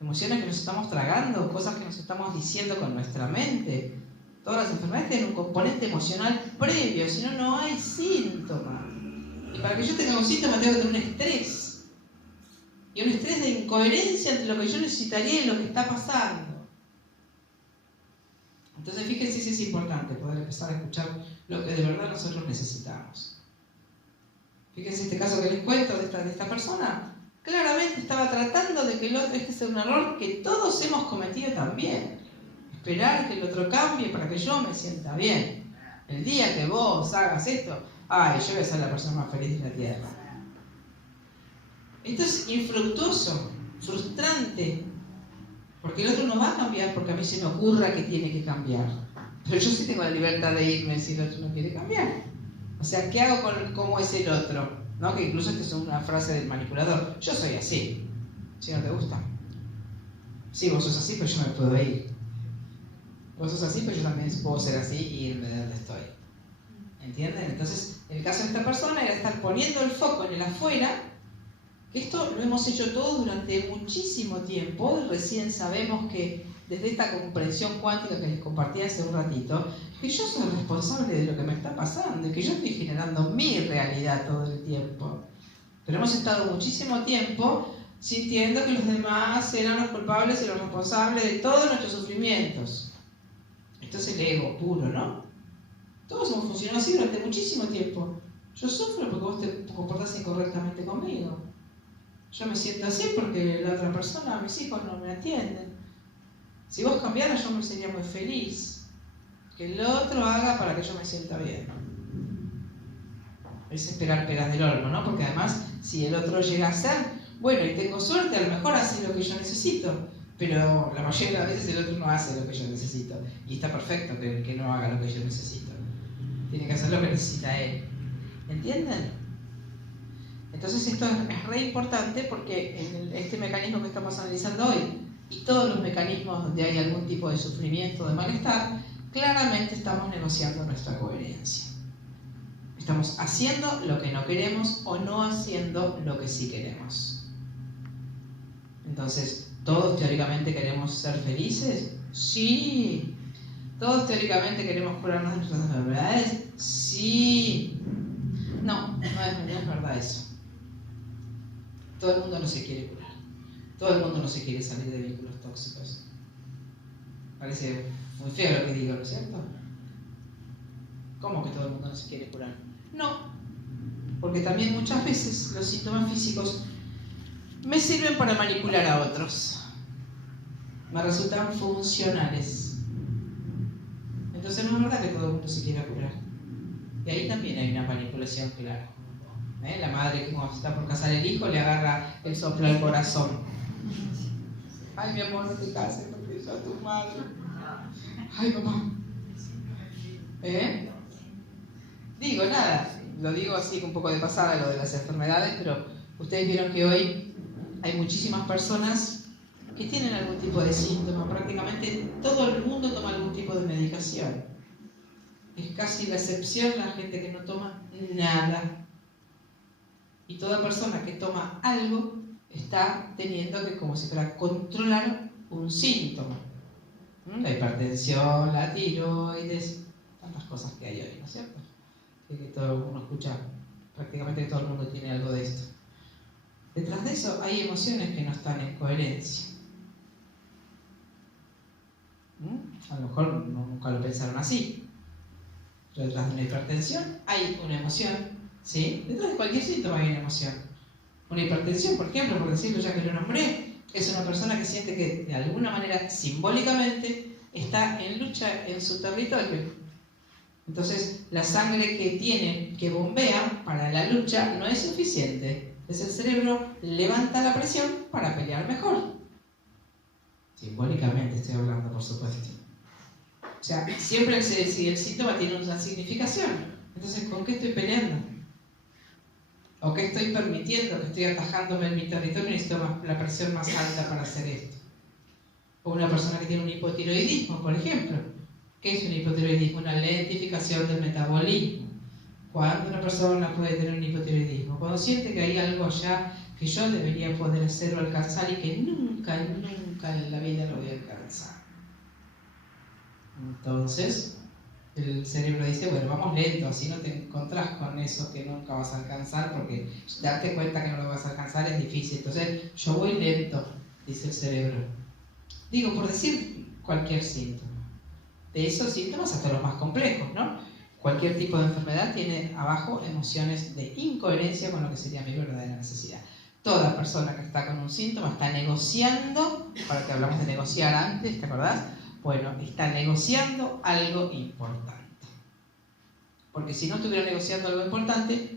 emociones que nos estamos tragando, cosas que nos estamos diciendo con nuestra mente. Todas las enfermedades tienen un componente emocional previo, si no, no hay síntoma. Y para que yo tenga un síntoma tengo que tener un estrés. Y un estrés de incoherencia entre lo que yo necesitaría y lo que está pasando. Entonces fíjense si es importante poder empezar a escuchar lo que de verdad nosotros necesitamos. Fíjense este caso que les cuento de esta persona. Claramente estaba tratando de que el otro, este sea un error que todos hemos cometido también. Esperar que el otro cambie para que yo me sienta bien. El día que vos hagas esto, yo voy a ser la persona más feliz de la tierra. Esto es infructuoso, frustrante, porque el otro no va a cambiar porque a mí se me ocurra que tiene que cambiar. Pero yo sí tengo la libertad de irme si el otro no quiere cambiar. O sea, ¿qué hago con cómo es el otro? ¿No? Que incluso esta es una frase del manipulador. Yo soy así. Si no te gusta. Sí, vos sos así, pero yo me puedo ir. Vos sos así, pero yo también puedo ser así y irme de donde estoy. ¿Entienden? Entonces, el caso de esta persona era estar poniendo el foco en el afuera, que esto lo hemos hecho todos durante muchísimo tiempo, y recién sabemos que desde esta comprensión cuántica que les compartí hace un ratito, que yo soy responsable de lo que me está pasando y que yo estoy generando mi realidad todo el tiempo. Pero hemos estado muchísimo tiempo sintiendo que los demás eran los culpables y los responsables de todos nuestros sufrimientos. Esto es el ego puro, ¿no? Todos hemos funcionado así durante muchísimo tiempo. Yo sufro porque vos te comportás incorrectamente conmigo. Yo me siento así porque la otra persona, mis hijos no me atienden. Si vos cambiaras, yo me sería muy feliz. Que el otro haga para que yo me sienta bien. Es esperar peras del olmo, ¿no? Porque además, si el otro llega a ser, bueno, y tengo suerte, a lo mejor hace lo que yo necesito. Pero la mayoría de las veces el otro no hace lo que yo necesito. Y está perfecto que no haga lo que yo necesito. Tiene que hacer lo que necesita él. ¿Entienden? Entonces esto es re importante porque en este mecanismo que estamos analizando hoy y todos los mecanismos donde hay algún tipo de sufrimiento, de malestar, claramente estamos negociando nuestra coherencia. Estamos haciendo lo que no queremos o no haciendo lo que sí queremos. Entonces, ¿todos teóricamente queremos ser felices? Sí. ¿Todos teóricamente queremos curarnos de nuestras enfermedades? Sí. No es verdad eso. Todo el mundo no se quiere curar. Todo el mundo no se quiere salir de vínculos tóxicos. Parece muy feo lo que digo, ¿no es cierto? ¿Cómo que todo el mundo no se quiere curar? No. Porque también muchas veces los síntomas físicos me sirven para manipular a otros. Me resultan funcionales. Entonces no es verdad que todo el mundo se quiera curar. Y ahí también hay una manipulación clara. La madre que cuando está por casar el hijo le agarra el soplo al corazón. Ay, mi amor, no te cases porque yo a tu madre. Ay, mamá. Digo, nada, lo digo así un poco de pasada, lo de las enfermedades, pero ustedes vieron que hoy hay muchísimas personas que tienen algún tipo de síntoma. Prácticamente todo el mundo toma algún tipo de medicación. Es casi la excepción la gente que no toma nada. Y toda persona que toma algo está teniendo que, como si fuera, controlar un síntoma. La hipertensión, la tiroides, tantas cosas que hay hoy, ¿no es cierto? Que todo uno escucha, prácticamente todo el mundo tiene algo de esto. Detrás de eso hay emociones que no están en coherencia. A lo mejor nunca lo pensaron así. Pero detrás de una hipertensión hay una emoción. ¿Sí? Detrás de cualquier síntoma hay una emoción. Una hipertensión, por ejemplo, por decirlo ya que lo nombré, es una persona que siente que de alguna manera, simbólicamente, está en lucha en su territorio. Entonces, la sangre que tiene, que bombea para la lucha, no es suficiente. Entonces el cerebro levanta la presión para pelear mejor. Simbólicamente estoy hablando, por supuesto. O sea, siempre si el síntoma tiene una significación. Entonces, ¿con qué estoy peleando? ¿O qué estoy permitiendo? Que estoy atajándome en mi territorio y necesito la presión más alta para hacer esto. O una persona que tiene un hipotiroidismo, por ejemplo. ¿Qué es un hipotiroidismo? Una lentificación del metabolismo. ¿Cuándo una persona puede tener un hipotiroidismo? Cuando siente que hay algo allá que yo debería poder hacer o alcanzar y que nunca en la vida lo voy a alcanzar. Entonces, el cerebro dice, bueno, vamos lento, así no te encontrás con eso que nunca vas a alcanzar, porque darte cuenta que no lo vas a alcanzar es difícil. Entonces, yo voy lento, dice el cerebro. Digo, por decir cualquier síntoma. De esos síntomas hasta los más complejos, ¿no? Cualquier tipo de enfermedad tiene abajo emociones de incoherencia con lo que sería mi verdadera necesidad. Toda persona que está con un síntoma está negociando, para que hablamos de negociar antes, ¿te acordás? Bueno, está negociando algo importante. Porque si no estuviera negociando algo importante,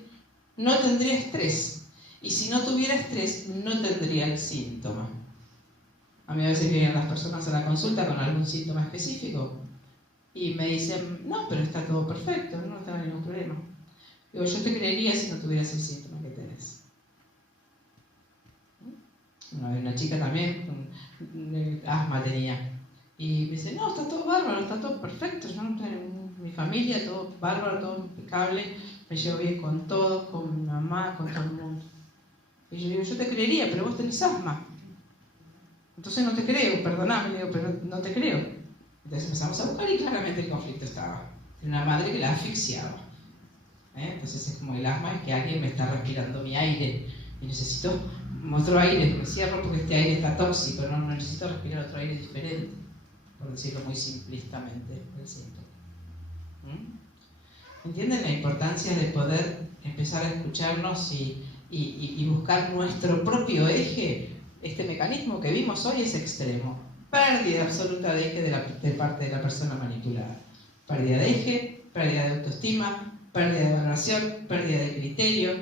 no tendría estrés. Y si no tuviera estrés, no tendría el síntoma. A mí a veces vienen las personas a la consulta con algún síntoma específico y me dicen, no, pero está todo perfecto, no tengo ningún problema. Digo, yo te creería si no tuvieras el síntoma que tenés. Una chica también con asma tenía. Y me dice, no, está todo bárbaro, está todo perfecto, yo no tengo mi familia, todo bárbaro, todo impecable, me llevo bien con todos, con mi mamá, con todo el mundo. Y yo digo, yo te creería, pero vos tenés asma. Entonces no te creo, perdóname, digo, pero no te creo. Entonces empezamos a buscar y claramente el conflicto estaba. Una madre que la asfixiaba. Entonces es como el asma, es que alguien me está respirando mi aire y necesito otro aire, me cierro porque este aire está tóxico, no necesito respirar otro aire diferente, por decirlo muy simplistamente, el síntoma. ¿Entienden la importancia de poder empezar a escucharnos y y buscar nuestro propio eje, este mecanismo que vimos hoy es extremo. Pérdida absoluta de eje de parte de la persona manipulada. Pérdida de eje, pérdida de autoestima, pérdida de valoración, pérdida de criterio,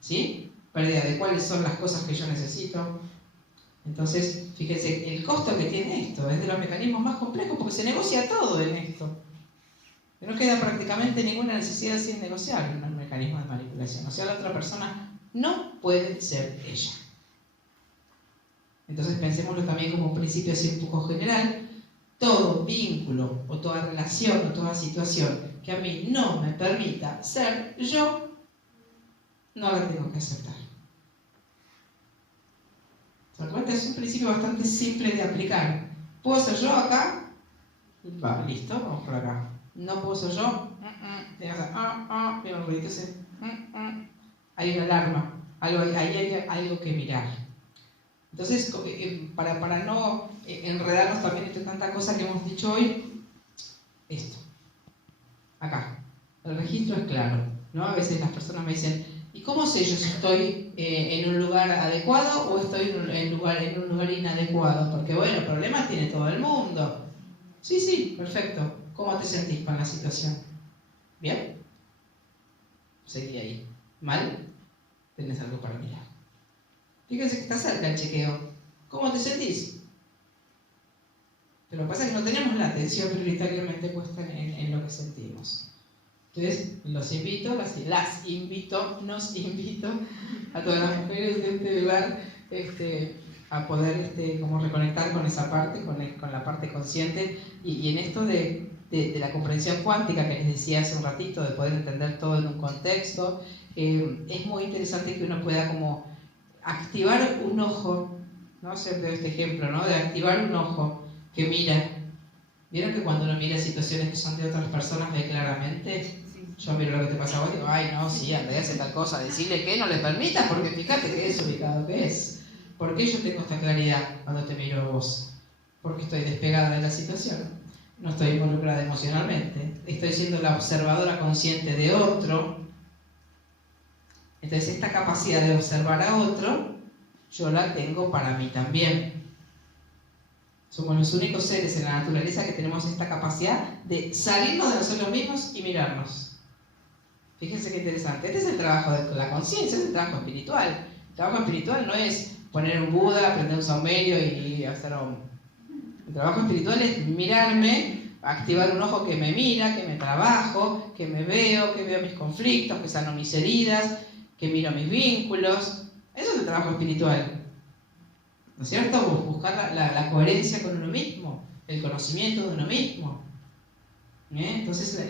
¿sí? Pérdida de cuáles son las cosas que yo necesito. Entonces, fíjense, el costo que tiene esto es de los mecanismos más complejos porque se negocia todo en esto. No queda prácticamente ninguna necesidad sin negociar en un mecanismo de manipulación. O sea, la otra persona no puede ser ella. Entonces pensémoslo también como un principio así un poco general. Todo vínculo o toda relación o toda situación que a mí no me permita ser yo, no la tengo que aceptar. ¿Se dan cuenta? Es un principio bastante simple de aplicar. ¿Puedo ser yo acá? Va, listo, vamos por acá. No puedo ser yo. Hay un ruidito ese. Hay una alarma. Ahí hay algo que mirar. Entonces, para no enredarnos también en tanta cosa que hemos dicho hoy, esto. Acá. El registro es claro, ¿no? A veces las personas me dicen, ¿y cómo sé yo si estoy en un lugar adecuado o estoy en un lugar inadecuado? Porque, bueno, problemas tiene todo el mundo. Sí, perfecto. ¿Cómo te sentís con la situación? ¿Bien? Seguí ahí. ¿Mal? Tenés algo para mirar. Fíjense que está cerca el chequeo. ¿Cómo te sentís? Pero lo que pasa es que no tenemos la atención prioritariamente puesta en lo que sentimos. Entonces, nos invito a todas las mujeres de este lugar a poder como reconectar con esa parte, con la parte consciente y en esto de la comprensión cuántica que les decía hace un ratito, de poder entender todo en un contexto. Es muy interesante que uno pueda como activar un ojo, ¿no? Siempre este ejemplo, ¿no? De activar un ojo que mira. ¿Vieron que cuando uno mira situaciones que son de otras personas ve claramente? Yo miro lo que te pasa a vos y digo, ay no, sí, Andrea hace tal cosa, decirle que no le permitas porque fíjate que es ubicado que es. ¿Por qué yo tengo esta claridad cuando te miro a vos? Porque estoy despegada de la situación, no estoy involucrada emocionalmente, estoy siendo la observadora consciente de otro. Entonces esta capacidad de observar a otro, yo la tengo para mí también. Somos los únicos seres en la naturaleza que tenemos esta capacidad de salirnos de nosotros mismos y mirarnos. Fíjense qué interesante. Este es el trabajo de la conciencia, es el trabajo espiritual. El trabajo espiritual no es poner un Buda, prender un saumerio y hacer un... El trabajo espiritual es mirarme, activar un ojo que me mira, que me trabajo, que me veo, que veo mis conflictos, que sano mis heridas, que miro mis vínculos. Eso es el trabajo espiritual. ¿No es cierto? Buscar la coherencia con uno mismo, el conocimiento de uno mismo. Entonces,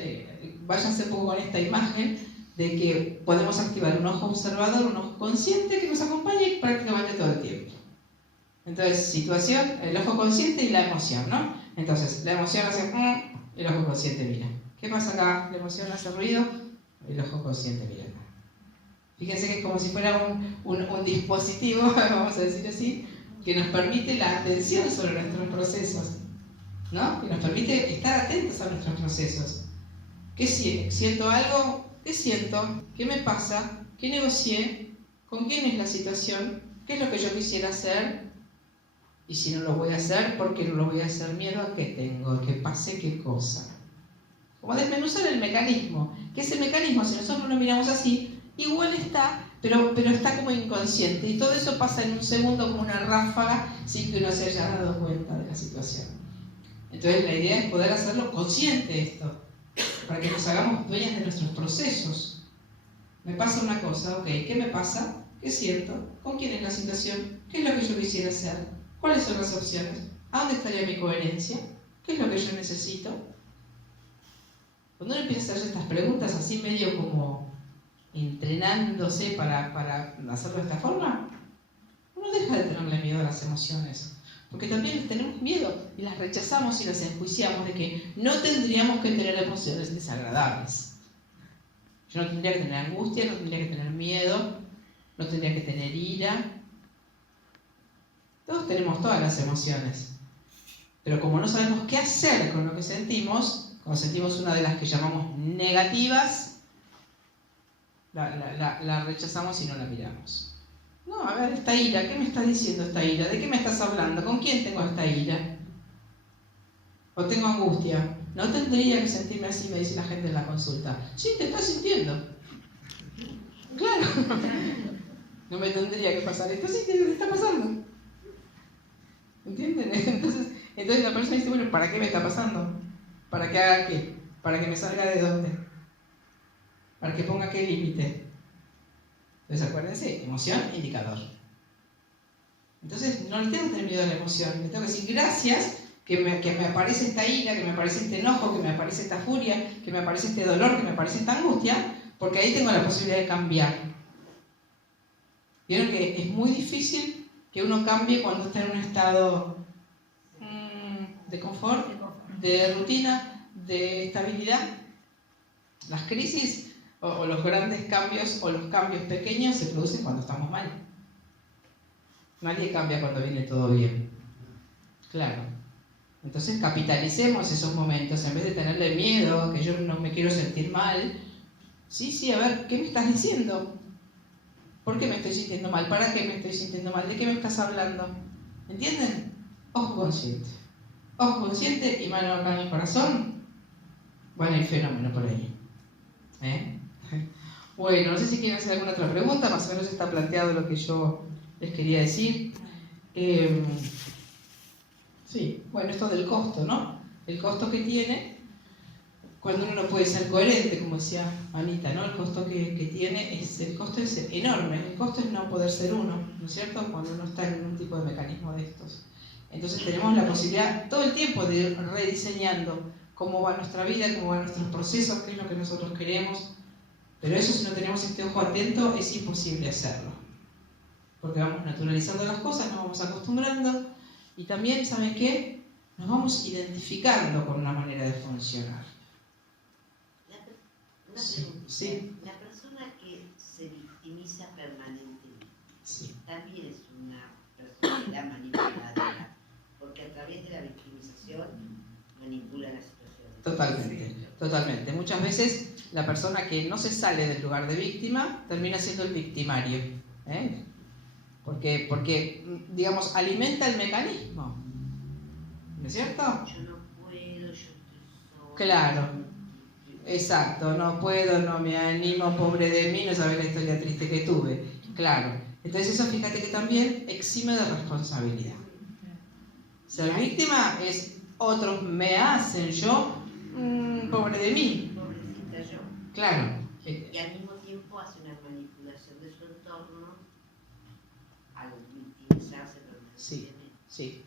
váyanse un poco con esta imagen de que podemos activar un ojo observador, un ojo consciente que nos acompañe prácticamente todo el tiempo. Entonces, situación, el ojo consciente y la emoción, ¿no? Entonces, la emoción hace el ojo consciente mira. ¿Qué pasa acá? La emoción hace ruido, el ojo consciente mira. Fíjense que es como si fuera un dispositivo, vamos a decir así, que nos permite la atención sobre nuestros procesos, ¿no? Que nos permite estar atentos a nuestros procesos. ¿Qué siento algo? ¿Qué siento? ¿Qué me pasa? ¿Qué negocié? ¿Con quién es la situación? ¿Qué es lo que yo quisiera hacer? Y si no lo voy a hacer, ¿por qué no lo voy a hacer? ¿Miedo a qué tengo? ¿Que pase qué cosa? Como desmenuzar el mecanismo. Que ese mecanismo, si nosotros lo miramos así, igual está, pero está como inconsciente. Y todo eso pasa en un segundo como una ráfaga sin que uno se haya dado cuenta de la situación. Entonces la idea es poder hacerlo consciente esto, para que nos hagamos dueñas de nuestros procesos. Me pasa una cosa, ok, ¿qué me pasa? ¿Qué siento? ¿Con quién es la situación? ¿Qué es lo que yo quisiera hacer? ¿Cuáles son las opciones? ¿A dónde estaría mi coherencia? ¿Qué es lo que yo necesito? Cuando uno empieza a hacer estas preguntas así medio como entrenándose para hacerlo de esta forma, uno deja de tenerle miedo a las emociones. Porque también les tenemos miedo y las rechazamos y las enjuiciamos de que no tendríamos que tener emociones desagradables. Yo no tendría que tener angustia, no tendría que tener miedo, no tendría que tener ira. Todos tenemos todas las emociones. Pero como no sabemos qué hacer con lo que sentimos, cuando sentimos una de las que llamamos negativas, la rechazamos y no la miramos. No, a ver, esta ira, ¿qué me está diciendo esta ira? ¿De qué me estás hablando? ¿Con quién tengo esta ira? ¿O tengo angustia? No tendría que sentirme así, me dice la gente en la consulta. Sí, te estás sintiendo. Claro. No me tendría que pasar esto, sí, te está pasando. ¿Entienden? Entonces la persona dice, bueno, ¿para qué me está pasando? ¿Para que haga qué? ¿Para que me salga de dónde? ¿Para que ponga qué límite? Entonces acuérdense, emoción, indicador. Entonces no le tengo que tener miedo a la emoción, le tengo que decir gracias que me aparece esta ira, que me aparece este enojo, que me aparece esta furia, que me aparece este dolor, que me aparece esta angustia, porque ahí tengo la posibilidad de cambiar. Vieron que es muy difícil que uno cambie cuando está en un estado de confort, de rutina, de estabilidad. Las crisis o los grandes cambios o los cambios pequeños se producen cuando estamos mal. Nadie cambia cuando viene todo bien. Claro. Entonces capitalicemos esos momentos en vez de tenerle miedo, que yo no me quiero sentir mal. Sí, a ver, ¿qué me estás diciendo? ¿Por qué me estoy sintiendo mal? ¿Para qué me estoy sintiendo mal? ¿De qué me estás hablando? ¿Entienden? Ojo consciente. Ojo consciente y mano acá en el corazón. Bueno, hay fenómeno por ahí. Bueno, no sé si quieren hacer alguna otra pregunta, más o menos está planteado lo que yo les quería decir. Sí, bueno, esto del costo, ¿no? El costo que tiene cuando uno no puede ser coherente, como decía Anita, ¿no? El costo que tiene el costo es enorme, el costo es no poder ser uno, ¿no es cierto? Cuando uno está en un tipo de mecanismo de estos. Entonces tenemos la posibilidad todo el tiempo de ir rediseñando cómo va nuestra vida, cómo van nuestros procesos, qué es lo que nosotros queremos. Pero eso, si no tenemos este ojo atento, es imposible hacerlo. Porque vamos naturalizando las cosas, nos vamos acostumbrando y también, ¿saben qué? Nos vamos identificando con una manera de funcionar. Una pregunta. Sí. La persona que se victimiza permanentemente, Sí. también es una personalidad manipuladora, porque a través de la victimización manipula la situación. Totalmente. Muchas veces la persona que no se sale del lugar de víctima termina siendo el victimario. Porque, digamos, alimenta el mecanismo. ¿No es cierto? Yo no puedo, yo estoy sola. Claro. Exacto, no puedo, no me animo, pobre de mí, no sabes la historia triste que tuve. Claro. Entonces eso, fíjate que también exime de responsabilidad. Ser víctima es otros me hacen, yo, pobre de mí. Pobrecita yo. Claro. Y al mismo tiempo hace una manipulación de su entorno al victimizarse permanentemente. Sí.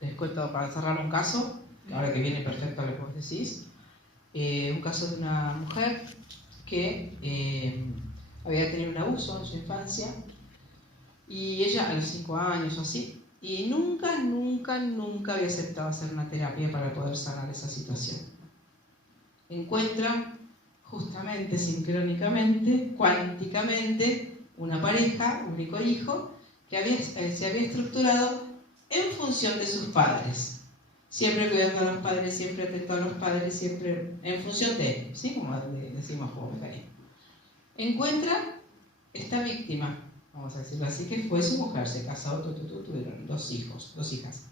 Les cuento para cerrar un caso, ahora que viene perfecto a lo que vos decís. Un caso de una mujer que había tenido un abuso en su infancia y ella a los 5 años o así, y nunca había aceptado hacer una terapia para poder sanar esa situación. Encuentra justamente, sincrónicamente, cuánticamente, una pareja, un único hijo, que se había estructurado en función de sus padres. Siempre cuidando a los padres, siempre atento a los padres, siempre en función de él, ¿sí? Como decimos como mecanismo. Encuentra esta víctima, vamos a decirlo así, que fue su mujer, se casó, tuvieron 2 hijas.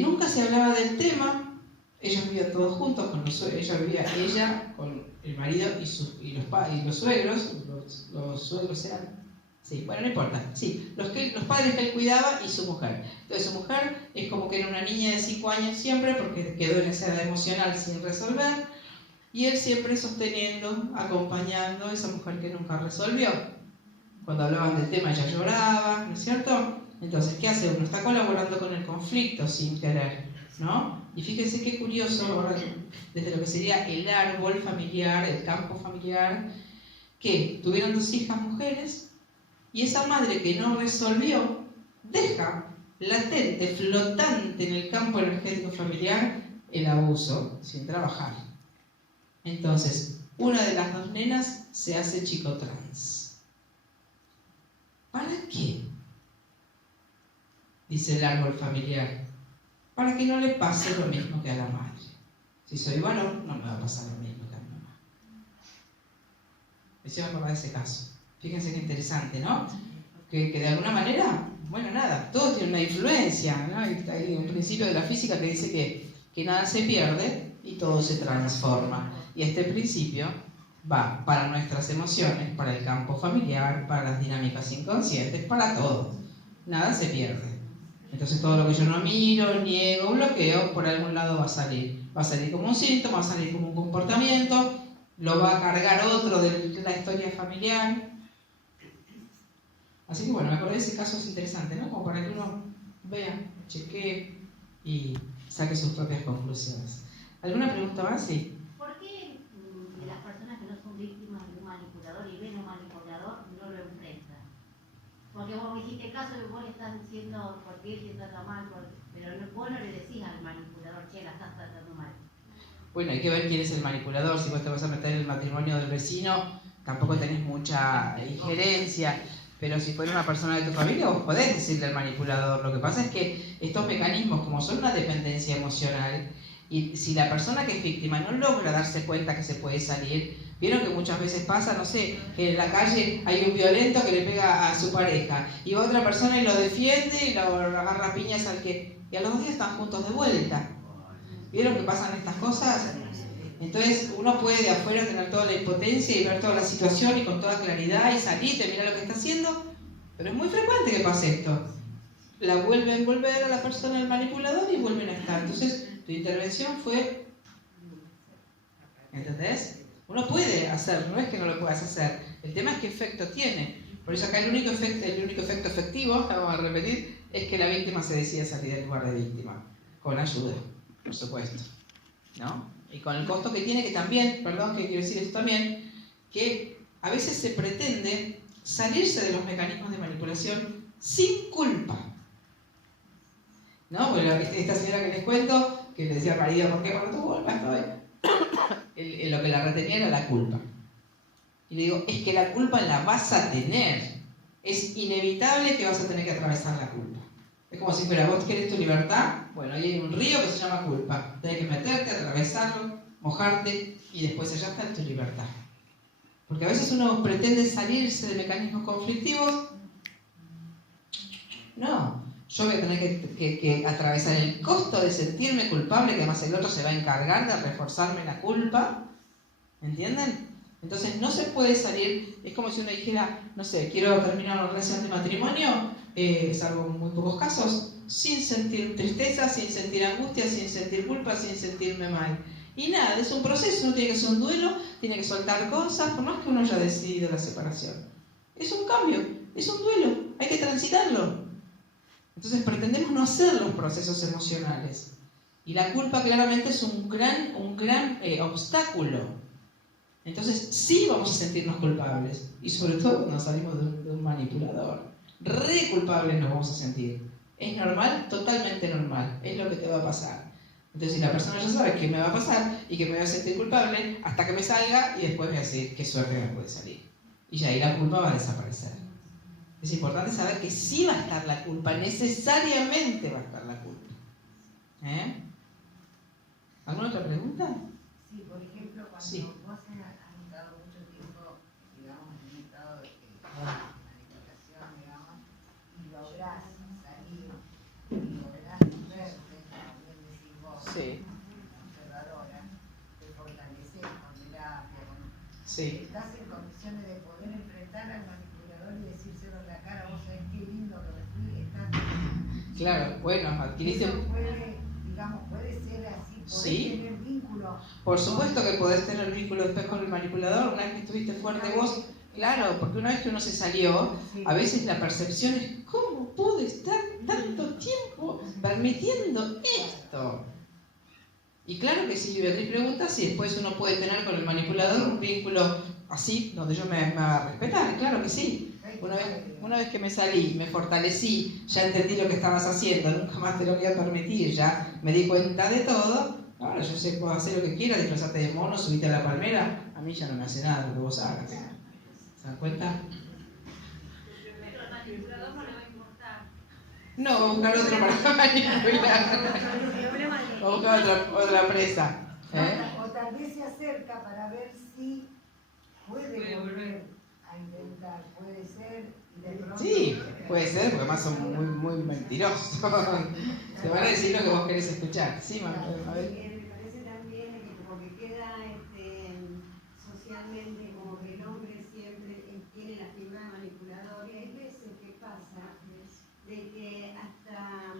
Nunca se hablaba del tema, ellos vivían todos juntos, ella con el marido y los suegros, los suegros eran... Sí, bueno, no importa. Sí, los padres que él cuidaba y su mujer. Entonces su mujer es como que era una niña de 5 años siempre porque quedó en esa edad emocional sin resolver y él siempre sosteniendo, acompañando a esa mujer que nunca resolvió. Cuando hablaban del tema ella lloraba, ¿no es cierto? Entonces, ¿qué hace uno? Está colaborando con el conflicto sin querer, ¿no? Y fíjense qué curioso, ahora, desde lo que sería el árbol familiar, el campo familiar, que tuvieron 2 hijas mujeres. Y esa madre que no resolvió, deja latente, flotante en el campo energético familiar, el abuso, sin trabajar. Entonces, una de las 2 nenas se hace chico trans. ¿Para qué? Dice el árbol familiar. Para que no le pase lo mismo que a la madre. Si soy varón, no me va a pasar lo mismo que a mi mamá. Me hicieron acordar de ese caso. Fíjense qué interesante, ¿no? Que de alguna manera, bueno, nada, todo tiene una influencia, ¿no? Hay un principio de la física que dice que nada se pierde y todo se transforma. Y este principio va para nuestras emociones, para el campo familiar, para las dinámicas inconscientes, para todo. Nada se pierde. Entonces todo lo que yo no miro, niego, bloqueo, por algún lado va a salir. Va a salir como un síntoma, va a salir como un comportamiento, lo va a cargar otro de la historia familiar. Así que bueno, me acordé de ese caso, es interesante, ¿no? Como para que uno vea, chequee y saque sus propias conclusiones. ¿Alguna pregunta más? Sí. ¿Por qué las personas que no son víctimas de un manipulador y ven a un manipulador no lo enfrentan? Porque vos me hiciste caso de que vos le estás diciendo por qué te trata mal, pero vos no le decís al manipulador, che, la estás tratando mal. Bueno, hay que ver quién es el manipulador. Si vos te vas a meter en el matrimonio del vecino, tampoco tenés mucha injerencia. Pero si fuera una persona de tu familia, vos podés decirle al manipulador. Lo que pasa es que estos mecanismos, como son una dependencia emocional, y si la persona que es víctima no logra darse cuenta que se puede salir, vieron que muchas veces pasa, no sé, que en la calle hay un violento que le pega a su pareja, y va otra persona y lo defiende y lo agarra piñas al que... Y a los 2 días están juntos de vuelta. ¿Vieron que pasan estas cosas? Entonces uno puede de afuera tener toda la impotencia y ver toda la situación y con toda claridad y salirte, mirar lo que está haciendo, pero es muy frecuente que pase esto. La vuelve a envolver a la persona del manipulador y vuelven a estar. Entonces tu intervención fue... ¿Entendés? Uno puede hacer, no es que no lo puedas hacer. El tema es qué efecto tiene. Por eso acá el único efecto efectivo, vamos a repetir, es que la víctima se decida salir del lugar de víctima. Con ayuda, por supuesto. ¿No? Y con el costo que tiene, que también, perdón, que quiero decir esto también, que a veces se pretende salirse de los mecanismos de manipulación sin culpa. ¿No? Bueno, esta señora que les cuento, que le decía al marido, ¿por qué por tu culpa estoy? Lo que la retenía era la culpa. Y le digo, es que la culpa la vas a tener. Es inevitable que vas a tener que atravesar la culpa. Es como si fuera, vos querés tu libertad, bueno, ahí hay un río que se llama culpa. Tienes que meterte, atravesarlo, mojarte y después allá está tu libertad. Porque a veces uno pretende salirse de mecanismos conflictivos. No, yo voy a tener que atravesar el costo de sentirme culpable, que además el otro se va a encargar de reforzarme la culpa. ¿Entienden? Entonces no se puede salir, es como si uno dijera, no sé, quiero terminar una relación de matrimonio, salvo en muy pocos casos, sin sentir tristeza, sin sentir angustia, sin sentir culpa, sin sentirme mal. Y nada, es un proceso, uno tiene que hacer un duelo, tiene que soltar cosas, por más que uno haya decidido la separación. Es un cambio, es un duelo, hay que transitarlo. Entonces pretendemos no hacer los procesos emocionales. Y la culpa claramente es un gran obstáculo. Entonces sí vamos a sentirnos culpables. Y sobre todo cuando salimos de un manipulador. Re culpables nos vamos a sentir. ¿Es normal? Totalmente normal. Es lo que te va a pasar. Entonces si la persona ya sabe qué me va a pasar y que me voy a sentir culpable hasta que me salga y después voy a decir qué suerte me puede salir. Y ya ahí la culpa va a desaparecer. Es importante saber que sí va a estar la culpa. Necesariamente va a estar la culpa. ¿Alguna otra pregunta? Sí, por ejemplo, cuando Sí. vos has estado mucho tiempo, digamos, en un estado de manipulación, digamos, y lográs salir, y lográs verte, como bien decís vos, Sí. observadora, te fortaleces con terapia, Sí. estás en condiciones de poder enfrentar al manipulador y decírselo en la cara, vos sabés qué lindo que me fui, estás... Claro, bueno, adquiriste... Eso puede, digamos, puede ser así, podés Sí. tener vínculo. Por supuesto que podés tener vínculo después con el manipulador, una vez que estuviste fuerte vos, claro, porque una vez que uno se salió, a veces la percepción es, ¿cómo pude estar tanto tiempo permitiendo esto? Y claro que sí, Beatriz pregunta si después uno puede tener con el manipulador un vínculo así, donde yo me haga respetar, claro que sí. Una vez que me salí, me fortalecí, ya entendí lo que estabas haciendo, nunca más te lo voy a permitir, ya me di cuenta de todo, ahora yo sé, puedo hacer lo que quiera, disfrazarte de mono, subirte a la palmera, a mí ya no me hace nada lo que vos hagas. ¿Se dan cuenta? Pero al manipulador no le va a importar. No, voy a buscar otro para manipular. Voy a buscar otra presa. O tal vez se acerca para ver si puede volver a intentar, puede ser, y de pronto... Sí, puede ser, porque además son muy mentirosos. Te van a decir lo que vos querés escuchar. Sí, a ver. Me parece también que como que queda socialmente como que el hombre siempre tiene la figura manipuladora, y hay veces que pasa de que hasta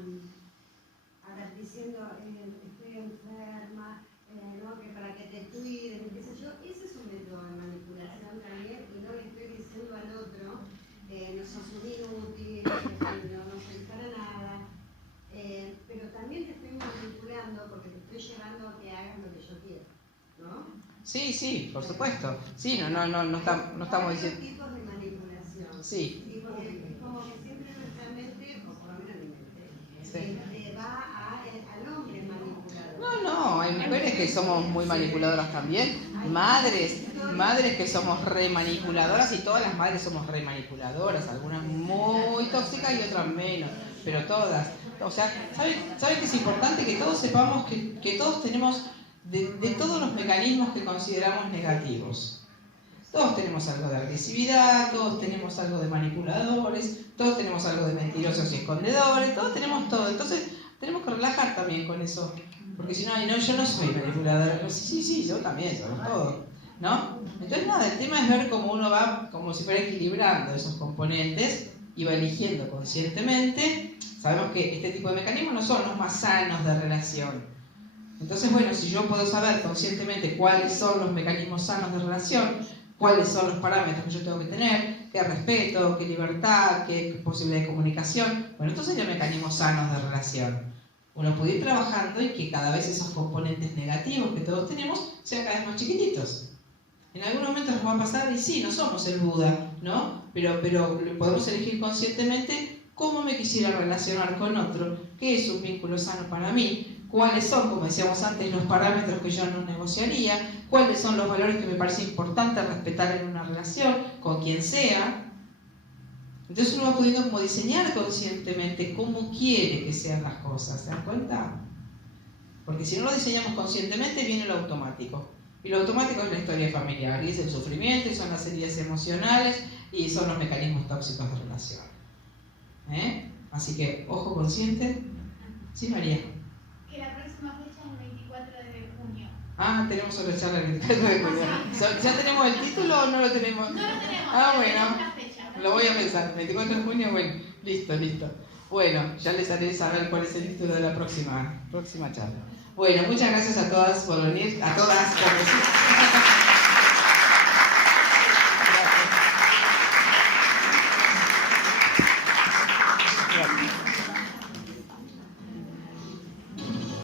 diciendo estoy enferma, ¿no? Que para que te cuiden, qué sé yo, ese es un método de manipulación también, y no le estoy diciendo al otro no sos un inútil, no sirves para nada, pero también te estoy manipulando porque te estoy llevando a que hagas lo que yo quiero, ¿no? Sí, por supuesto. Sí, no estamos diciendo... Hay tipos de manipulación. Sí. Sí, porque es como que siempre nuestra mente, o por lo menos mi mente, Sí. va al hombre manipulador. No, hay mujeres que somos muy manipuladoras también, madres que somos re manipuladoras, y todas las madres somos re manipuladoras, algunas muy tóxicas y otras menos, pero todas. O sea, ¿saben que es importante que todos sepamos que todos tenemos de todos los mecanismos que consideramos negativos? Todos tenemos algo de agresividad, todos tenemos algo de manipuladores, todos tenemos algo de mentirosos y escondedores, todos tenemos todo. Entonces tenemos que relajar también con eso, porque si no, yo no soy manipuladora. Sí, yo también, sobre todo, ¿no? Entonces nada, el tema es ver cómo uno va como si fuera equilibrando esos componentes y va eligiendo conscientemente. Sabemos que este tipo de mecanismos no son los más sanos de relación. Entonces, bueno, si yo puedo saber conscientemente cuáles son los mecanismos sanos de relación, cuáles son los parámetros que yo tengo que tener, qué respeto, qué libertad, qué posibilidad de comunicación, bueno, estos serían mecanismos sanos de relación. Uno puede ir trabajando y que cada vez esos componentes negativos que todos tenemos sean cada vez más chiquititos. En algún momento nos va a pasar y sí, no somos el Buda, ¿no? Pero podemos elegir conscientemente cómo me quisiera relacionar con otro, qué es un vínculo sano para mí, cuáles son, como decíamos antes, los parámetros que yo no negociaría, cuáles son los valores que me parece importante respetar en una relación, con quien sea. Entonces uno va pudiendo como diseñar conscientemente cómo quiere que sean las cosas, ¿se dan cuenta? Porque si no lo diseñamos conscientemente viene lo automático. Y lo automático es la historia familiar, y es el sufrimiento, y son las heridas emocionales, y son los mecanismos tóxicos de relación. Así que, ojo consciente. Sí, María. Que la próxima fecha es el 24 de junio. Ah, tenemos otra charla el 24 de junio. ¿Ya tenemos el título o no lo tenemos? No lo tenemos. Ah, pero bueno. tenemos la fecha. Lo voy a pensar. 24 de junio, bueno, listo. Bueno, ya les haré saber cuál es el título de la próxima charla. Bueno, muchas gracias a todas por venir, a todas por